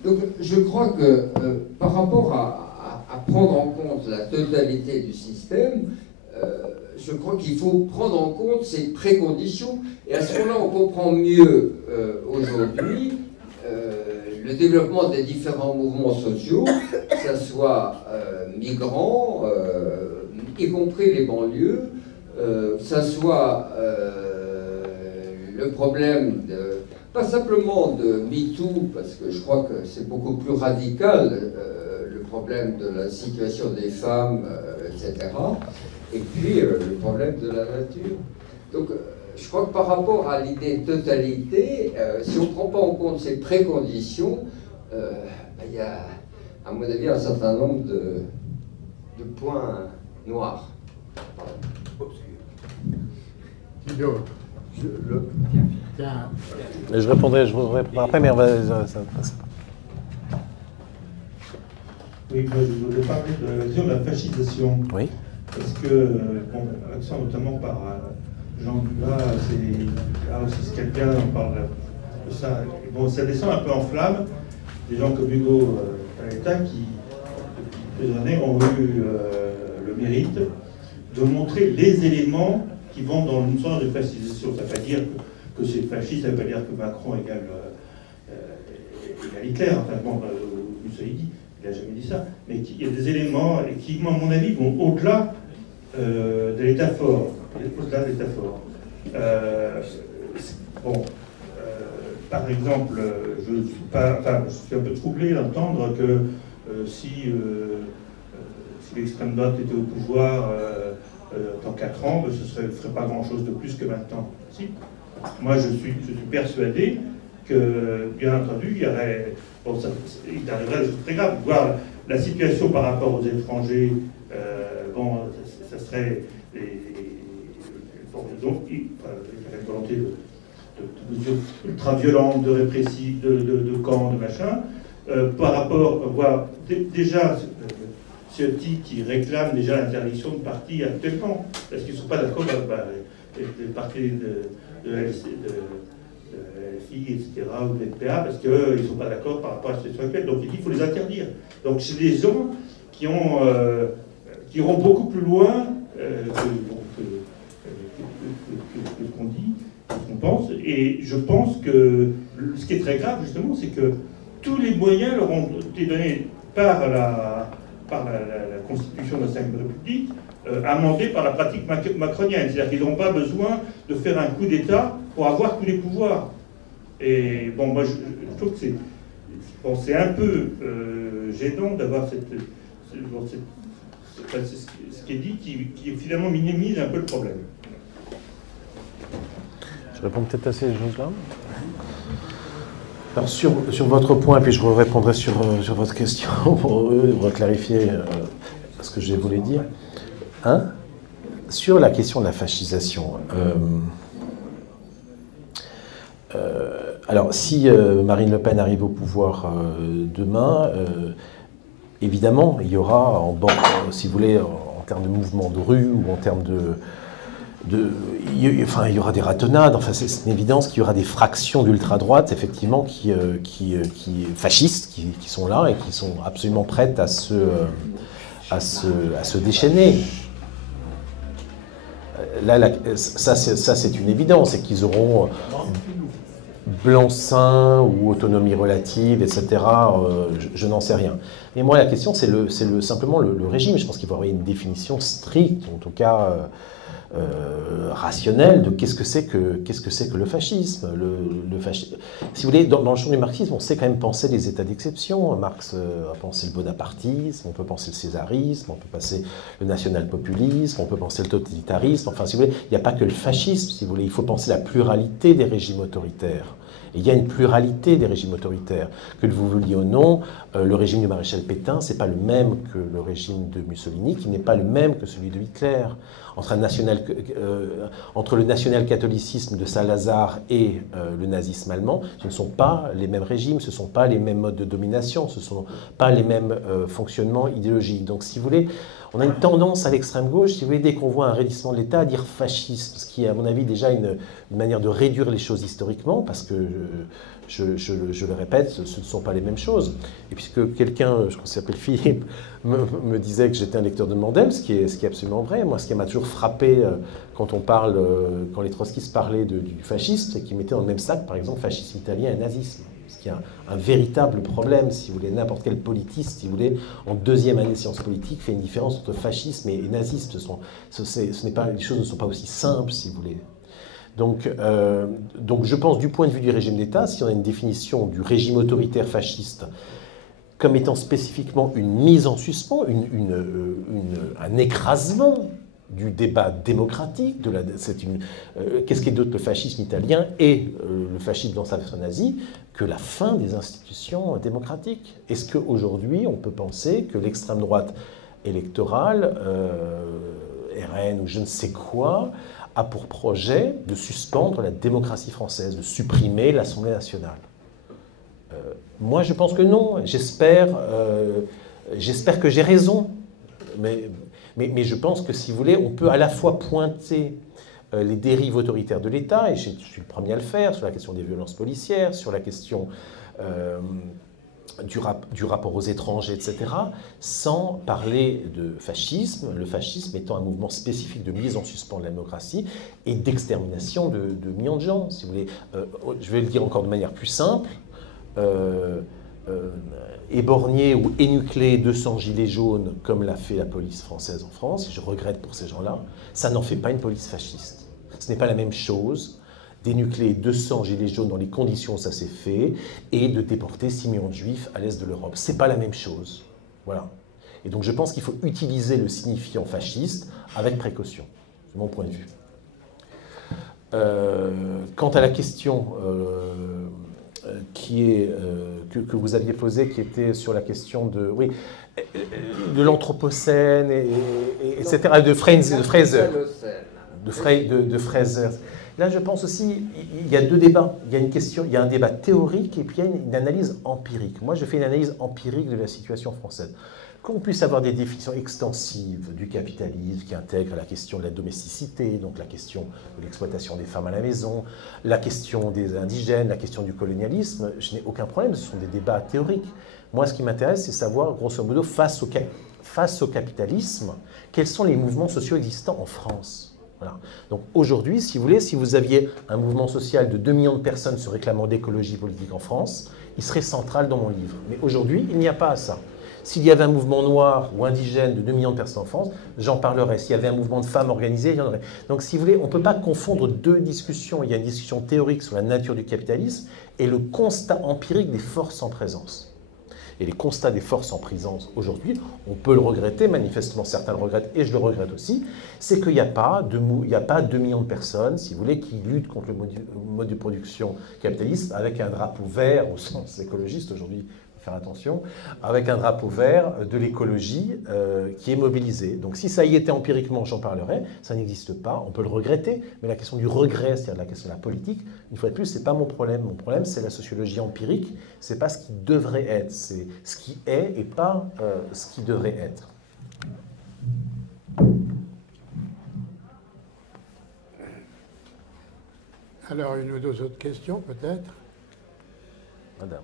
Donc je crois que par rapport à prendre en compte la totalité du système, je crois qu'il faut prendre en compte ces préconditions, et à ce moment-là on comprend mieux aujourd'hui le développement des différents mouvements sociaux, que ce soit migrants, y compris les banlieues, que ce soit le problème pas simplement de MeToo, parce que je crois que c'est beaucoup plus radical, le problème de la situation des femmes, etc., et puis le problème de la nature. Donc je crois que par rapport à l'idée de totalité, si on ne prend pas en compte ces préconditions, il y a, à mon avis, un certain nombre de points noirs. Je répondrai après, mais on va... Oui, moi, je voulais parler de la question de la fascisation. Oui. Parce que, bon, accent notamment par Jean Dula, c'est aussi quelqu'un, on parle de ça. Bon, ça descend un peu en flamme. Des gens comme Hugo Paletta qui, depuis plusieurs années, ont eu le mérite de montrer les éléments qui vont dans le sens de fascisation. Ça ne veut pas dire que c'est fasciste, ça ne veut pas dire que Macron égale Hitler, enfin bon, Mussolini, il n'a jamais dit ça, mais il y a des éléments qui, à mon avis, vont au-delà de l'état fort. Au-delà de l'état fort. Par exemple, je suis un peu troublé d'entendre que si l'extrême droite était au pouvoir dans 4 ans, ce ne ferait pas grand-chose de plus que maintenant. Si. Moi, je suis persuadé que, bien entendu, il arriverait des choses très graves. Voir la situation par rapport aux étrangers, ça serait une volonté de mesures ultra-violentes, de répressives, de camps, de machin, par rapport, voir déjà Ciotti qui réclame déjà l'interdiction de partis actuellement, parce qu'ils ne sont pas d'accord avec les partis de la LFI, etc., ou de l'FPA, parce qu'ils ne sont pas d'accord par rapport à la situation actuelle. Donc il dit qu'il faut les interdire. Donc c'est des gens qui iront beaucoup plus loin que ce qu'on dit, ce qu'on pense. Et je pense que ce qui est très grave, justement, c'est que tous les moyens leur ont été donnés par la Constitution de la Ve République, amendée par la pratique macronienne. C'est-à-dire qu'ils n'ont pas besoin de faire un coup d'État pour avoir tous les pouvoirs. Et bon, moi, je trouve que c'est un peu gênant d'avoir ce qui est dit, qui finalement minimise un peu le problème. Je réponds peut-être à ces choses-là. Alors sur votre point, puis je répondrai sur votre question pour clarifier ce que je voulais dire. Sur la question de la fascisation, alors si Marine Le Pen arrive au pouvoir demain, évidemment, il y aura, si vous voulez, en termes de mouvement de rue ou en termes de... enfin, il y aura des ratonnades, enfin, c'est une évidence qu'il y aura des fractions d'ultra-droite, effectivement, fascistes, qui sont là et qui sont absolument prêtes à se déchaîner. Là, ça c'est une évidence, et qu'ils auront blanc-seing ou autonomie relative, etc. Je n'en sais rien. Mais moi, la question, c'est simplement le régime. Je pense qu'il faut avoir une définition stricte, en tout cas rationnelle, de qu'est-ce que c'est que le fascisme. Si vous voulez, dans le champ du marxisme, on sait quand même penser les états d'exception. Marx a pensé le bonapartisme, on peut penser le césarisme, on peut penser le national-populisme, on peut penser le totalitarisme. Enfin, si vous voulez, il n'y a pas que le fascisme, si vous voulez. Il faut penser la pluralité des régimes autoritaires. Et il y a une pluralité des régimes autoritaires. Que vous vouliez ou non, le régime du maréchal Pétain, c'est pas le même que le régime de Mussolini, qui n'est pas le même que celui de Hitler. Entre le national-catholicisme de Salazar et le nazisme allemand, ce ne sont pas les mêmes régimes, ce ne sont pas les mêmes modes de domination, ce ne sont pas les mêmes fonctionnements idéologiques. Donc, si vous voulez, on a une tendance à l'extrême gauche, si vous voulez, dès qu'on voit un raidissement de l'État, à dire fasciste, ce qui est, à mon avis, déjà une manière de réduire les choses historiquement, parce que, je le répète, ce ne sont pas les mêmes choses. Et puisque quelqu'un, je crois qu'il s'appelle Philippe, me disait que j'étais un lecteur de Mandel, ce qui est absolument vrai. Moi, ce qui m'a toujours frappé quand les trotskistes parlaient du fascisme, c'est qu'ils mettaient dans le même sac, par exemple, fascisme italien et nazisme. Ce qui est un véritable problème, si vous voulez. N'importe quel politiste, si vous voulez, en deuxième année de sciences politiques, fait une différence entre fascisme et nazisme. Les choses ne sont pas aussi simples, si vous voulez. Donc, je pense, du point de vue du régime d'État, si on a une définition du régime autoritaire fasciste comme étant spécifiquement une mise en suspens, un écrasement du débat démocratique, qu'est-ce qui est d'autre le fascisme italien et le fascisme dans sa version nazie que la fin des institutions démocratiques? Est-ce qu'aujourd'hui, on peut penser que l'extrême droite électorale, RN ou je ne sais quoi, a pour projet de suspendre la démocratie française, de supprimer l'Assemblée nationale? Moi, je pense que non. J'espère que j'ai raison. Mais je pense que, si vous voulez, on peut à la fois pointer les dérives autoritaires de l'État, et je suis le premier à le faire, sur la question des violences policières, sur la question du rapport aux étrangers, etc., sans parler de fascisme, le fascisme étant un mouvement spécifique de mise en suspens de la démocratie et d'extermination de millions de gens, si vous voulez. Je vais le dire encore de manière plus simple. Éborgner ou énucléer 200 gilets jaunes, comme l'a fait la police française en France, et je regrette pour ces gens-là, ça n'en fait pas une police fasciste. Ce n'est pas la même chose d'énucléer 200 gilets jaunes dans les conditions où ça s'est fait, et de déporter 6 millions de juifs à l'est de l'Europe. C'est pas la même chose. Voilà. Et donc je pense qu'il faut utiliser le signifiant fasciste avec précaution. C'est mon point de vue. Quant à la question que vous aviez posée, qui était sur la question de l'Anthropocène, etc., de Fraser. De Fraser. Là, je pense aussi, il y a deux débats. Il y a un débat théorique et puis il y a une analyse empirique. Moi, je fais une analyse empirique de la situation française. Qu'on puisse avoir des définitions extensives du capitalisme qui intègrent la question de la domesticité, donc la question de l'exploitation des femmes à la maison, la question des indigènes, la question du colonialisme, je n'ai aucun problème, ce sont des débats théoriques. Moi, ce qui m'intéresse, c'est savoir, grosso modo, face au capitalisme, quels sont les mouvements sociaux existants en France. Voilà. Donc aujourd'hui, si vous voulez, si vous aviez un mouvement social de 2 millions de personnes se réclamant d'écologie politique en France, il serait central dans mon livre. Mais aujourd'hui, il n'y a pas à ça. S'il y avait un mouvement noir ou indigène de 2 millions de personnes en France, j'en parlerais. S'il y avait un mouvement de femmes organisées, il y en aurait. Donc, si vous voulez, on ne peut pas confondre deux discussions. Il y a une discussion théorique sur la nature du capitalisme et le constat empirique des forces en présence. Et les constats des forces en présence aujourd'hui, on peut le regretter, manifestement certains le regrettent, et je le regrette aussi, c'est qu'il n'y a pas 2 millions de personnes, si vous voulez, qui luttent contre le mode de production capitaliste avec un drapeau vert au sens écologiste aujourd'hui. Faire attention, avec un drapeau vert de l'écologie qui est mobilisé. Donc si ça y était empiriquement, j'en parlerais, ça n'existe pas, on peut le regretter, mais la question du regret, c'est-à-dire la question de la politique, une fois de plus, c'est pas mon problème. Mon problème, c'est la sociologie empirique, c'est pas ce qui devrait être, c'est ce qui est et pas ce qui devrait être. Alors, une ou deux autres questions, peut-être? Madame.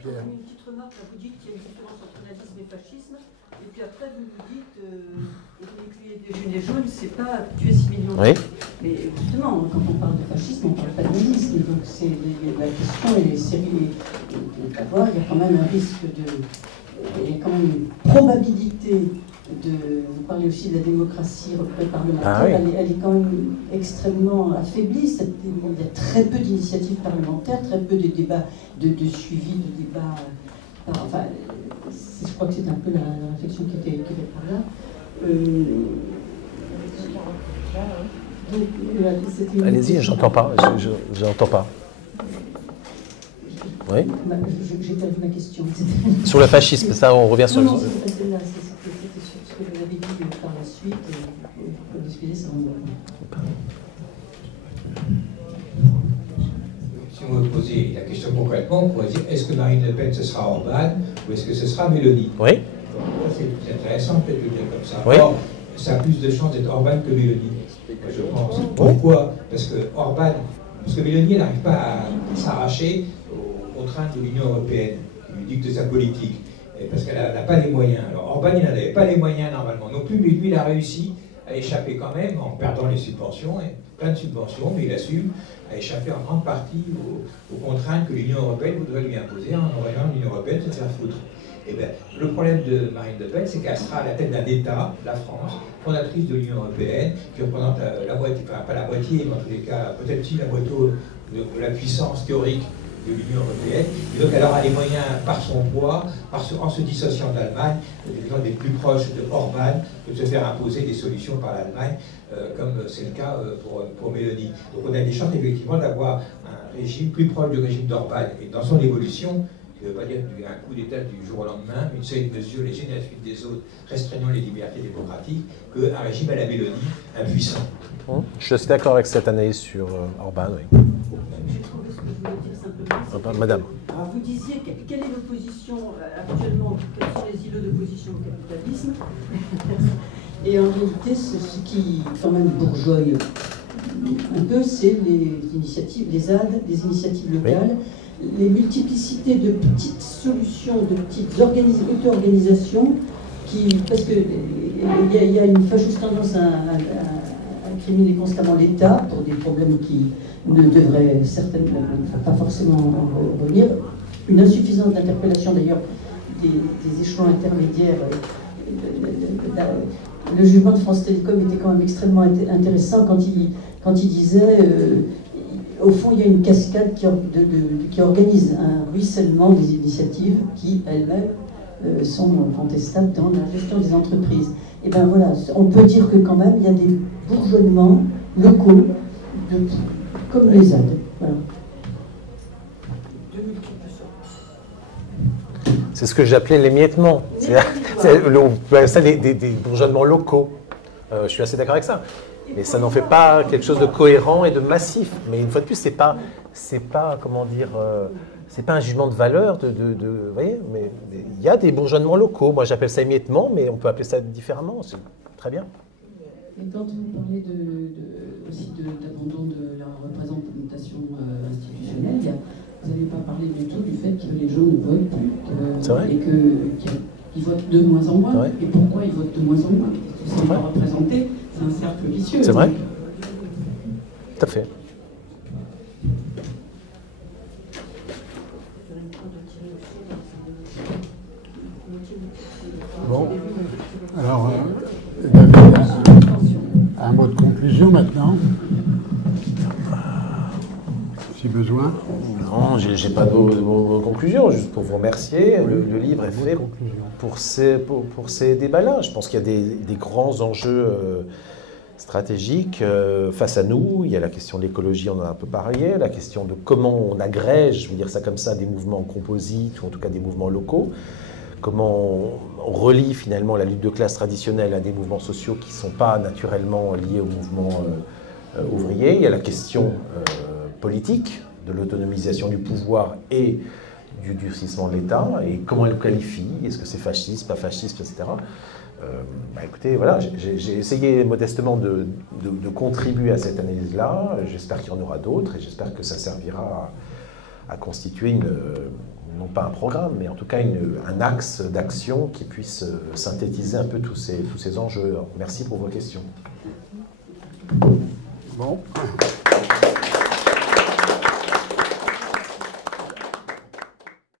Pierre. Une petite remarque, vous dites qu'il y a une différence entre nazisme et fascisme, et puis après vous nous dites, et vous incluez des gilets jaunes, c'est pas tuer 6 millions de gens. Oui. Mais justement, quand on parle de fascisme, on ne parle pas de nazisme, donc c'est la question est sérieuse d'avoir, il y a quand même un risque de... Il y a quand même une probabilité de... Vous parlez aussi de la démocratie parlementaire, Ah oui. elle est quand même extrêmement affaiblie. Il y a très peu d'initiatives parlementaires, très peu de débats, de suivi de débats. Enfin, je crois que c'est un peu la réflexion qui était par là. Allez-y, j'entends pas. J'entends pas. Oui. J'ai perdu ma question. Sur le fascisme, ça, on revient sur le... Non, c'était pas celle-là, c'était sur ce que vous avez dit par la suite. Excusez, ça Si on veut poser la question concrètement, on pourrait dire est-ce que Marine Le Pen ce sera Orban ou est-ce que ce sera Mélanie? Oui. C'est plus intéressant peut-être de le dire comme ça. Oui. Or, ça a plus de chances d'être Orban que Mélanie, je pense. Pourquoi? Parce que Mélanie n'arrive pas à s'arracher aux contraintes de l'Union européenne, qui lui dicte sa politique, et parce qu'elle n'a pas les moyens. Alors Orban, il n'avait pas les moyens normalement non plus, mais lui, il a réussi à échapper quand même en perdant les subventions, et plein de subventions, mais il assume à échapper en grande partie aux contraintes que l'Union européenne voudrait lui imposer en envoyant l'Union européenne se faire foutre. Et bien, le problème de Marine Le Pen, c'est qu'elle sera à la tête d'un État, la France, fondatrice de l'Union européenne, qui représente la moitié, enfin pas la moitié, mais en tous les cas, peut-être si la moitié de la puissance théorique de l'Union européenne. Et donc elle aura les moyens, par son poids, en se dissociant de l'Allemagne, d'être plus proche de Orban, que de se faire imposer des solutions par l'Allemagne, comme c'est le cas pour Mélanie. Donc on a des chances effectivement d'avoir un régime plus proche du régime d'Orban. Et dans son évolution, je ne veux pas dire un coup d'État du jour au lendemain, une série de mesures, les unes à la suite des autres, restreignant les libertés démocratiques, qu'un régime à la Mélanie, impuissant. Je suis assez d'accord avec cette analyse sur Orban, oui. J'ai trouvé ce que je voulais dire simplement. Madame. Alors vous disiez, quelle est l'opposition actuellement, quels sont les îlots d'opposition au capitalisme? Et en réalité, ce qui quand même bourgeoie un peu, c'est les initiatives, les ZAD, les initiatives locales, oui. Les multiplicités de petites solutions, de petites auto-organisations, parce qu'il y a une fâcheuse tendance à incriminer constamment l'État pour des problèmes qui ne devraient certainement pas forcément revenir. Une insuffisance d'interpellation d'ailleurs des échelons intermédiaires. Le jugement de France Télécom était quand même extrêmement intéressant quand il disait au fond il y a une cascade qui organise un ruissellement des initiatives qui elles-mêmes sont contestables dans la gestion des entreprises. Et bien voilà, on peut dire que quand même il y a des bourgeonnements locaux comme les ZAD. Voilà. C'est ce que j'appelais l'émiettement. Ça, des bourgeonnements locaux. Je suis assez d'accord avec ça. Mais ça n'en fait pas quelque chose de cohérent et de massif. Mais une fois de plus, c'est pas comment dire, c'est pas un jugement de valeur. Vous voyez, mais il y a des bourgeonnements locaux. Moi, j'appelle ça émiettement, mais on peut appeler ça différemment. C'est très bien. Et quand vous parlez aussi d'abandon de la représentation institutionnelle, vous n'avez pas parlé du tout du fait que les gens ne votent plus et qu'ils votent de moins en moins. Et pourquoi ils votent de moins en moins? Parce qu'ils sont pas représentés, c'est un cercle vicieux. C'est vrai. Tout à fait. Bon, alors, un mot de conclusion maintenant, si besoin. Non, j'ai pas de conclusion, juste pour vous remercier. Le livre est fait pour ces débats-là. Je pense qu'il y a des grands enjeux stratégiques face à nous. Il y a la question de l'écologie, on en a un peu parlé, la question de comment on agrège, je veux dire ça comme ça, des mouvements composites, ou en tout cas des mouvements locaux. Comment on relie finalement la lutte de classe traditionnelle à des mouvements sociaux qui ne sont pas naturellement liés au mouvement ouvrier. Il y a la question politique de l'autonomisation du pouvoir et du durcissement de l'État, et comment elle le qualifie, est-ce que c'est fasciste, pas fasciste, etc. Écoutez, voilà, j'ai essayé modestement de contribuer à cette analyse-là. J'espère qu'il y en aura d'autres et j'espère que ça servira à constituer non pas un programme, mais en tout cas un axe d'action qui puisse synthétiser un peu tous ces enjeux. Alors, merci pour vos questions. Bon.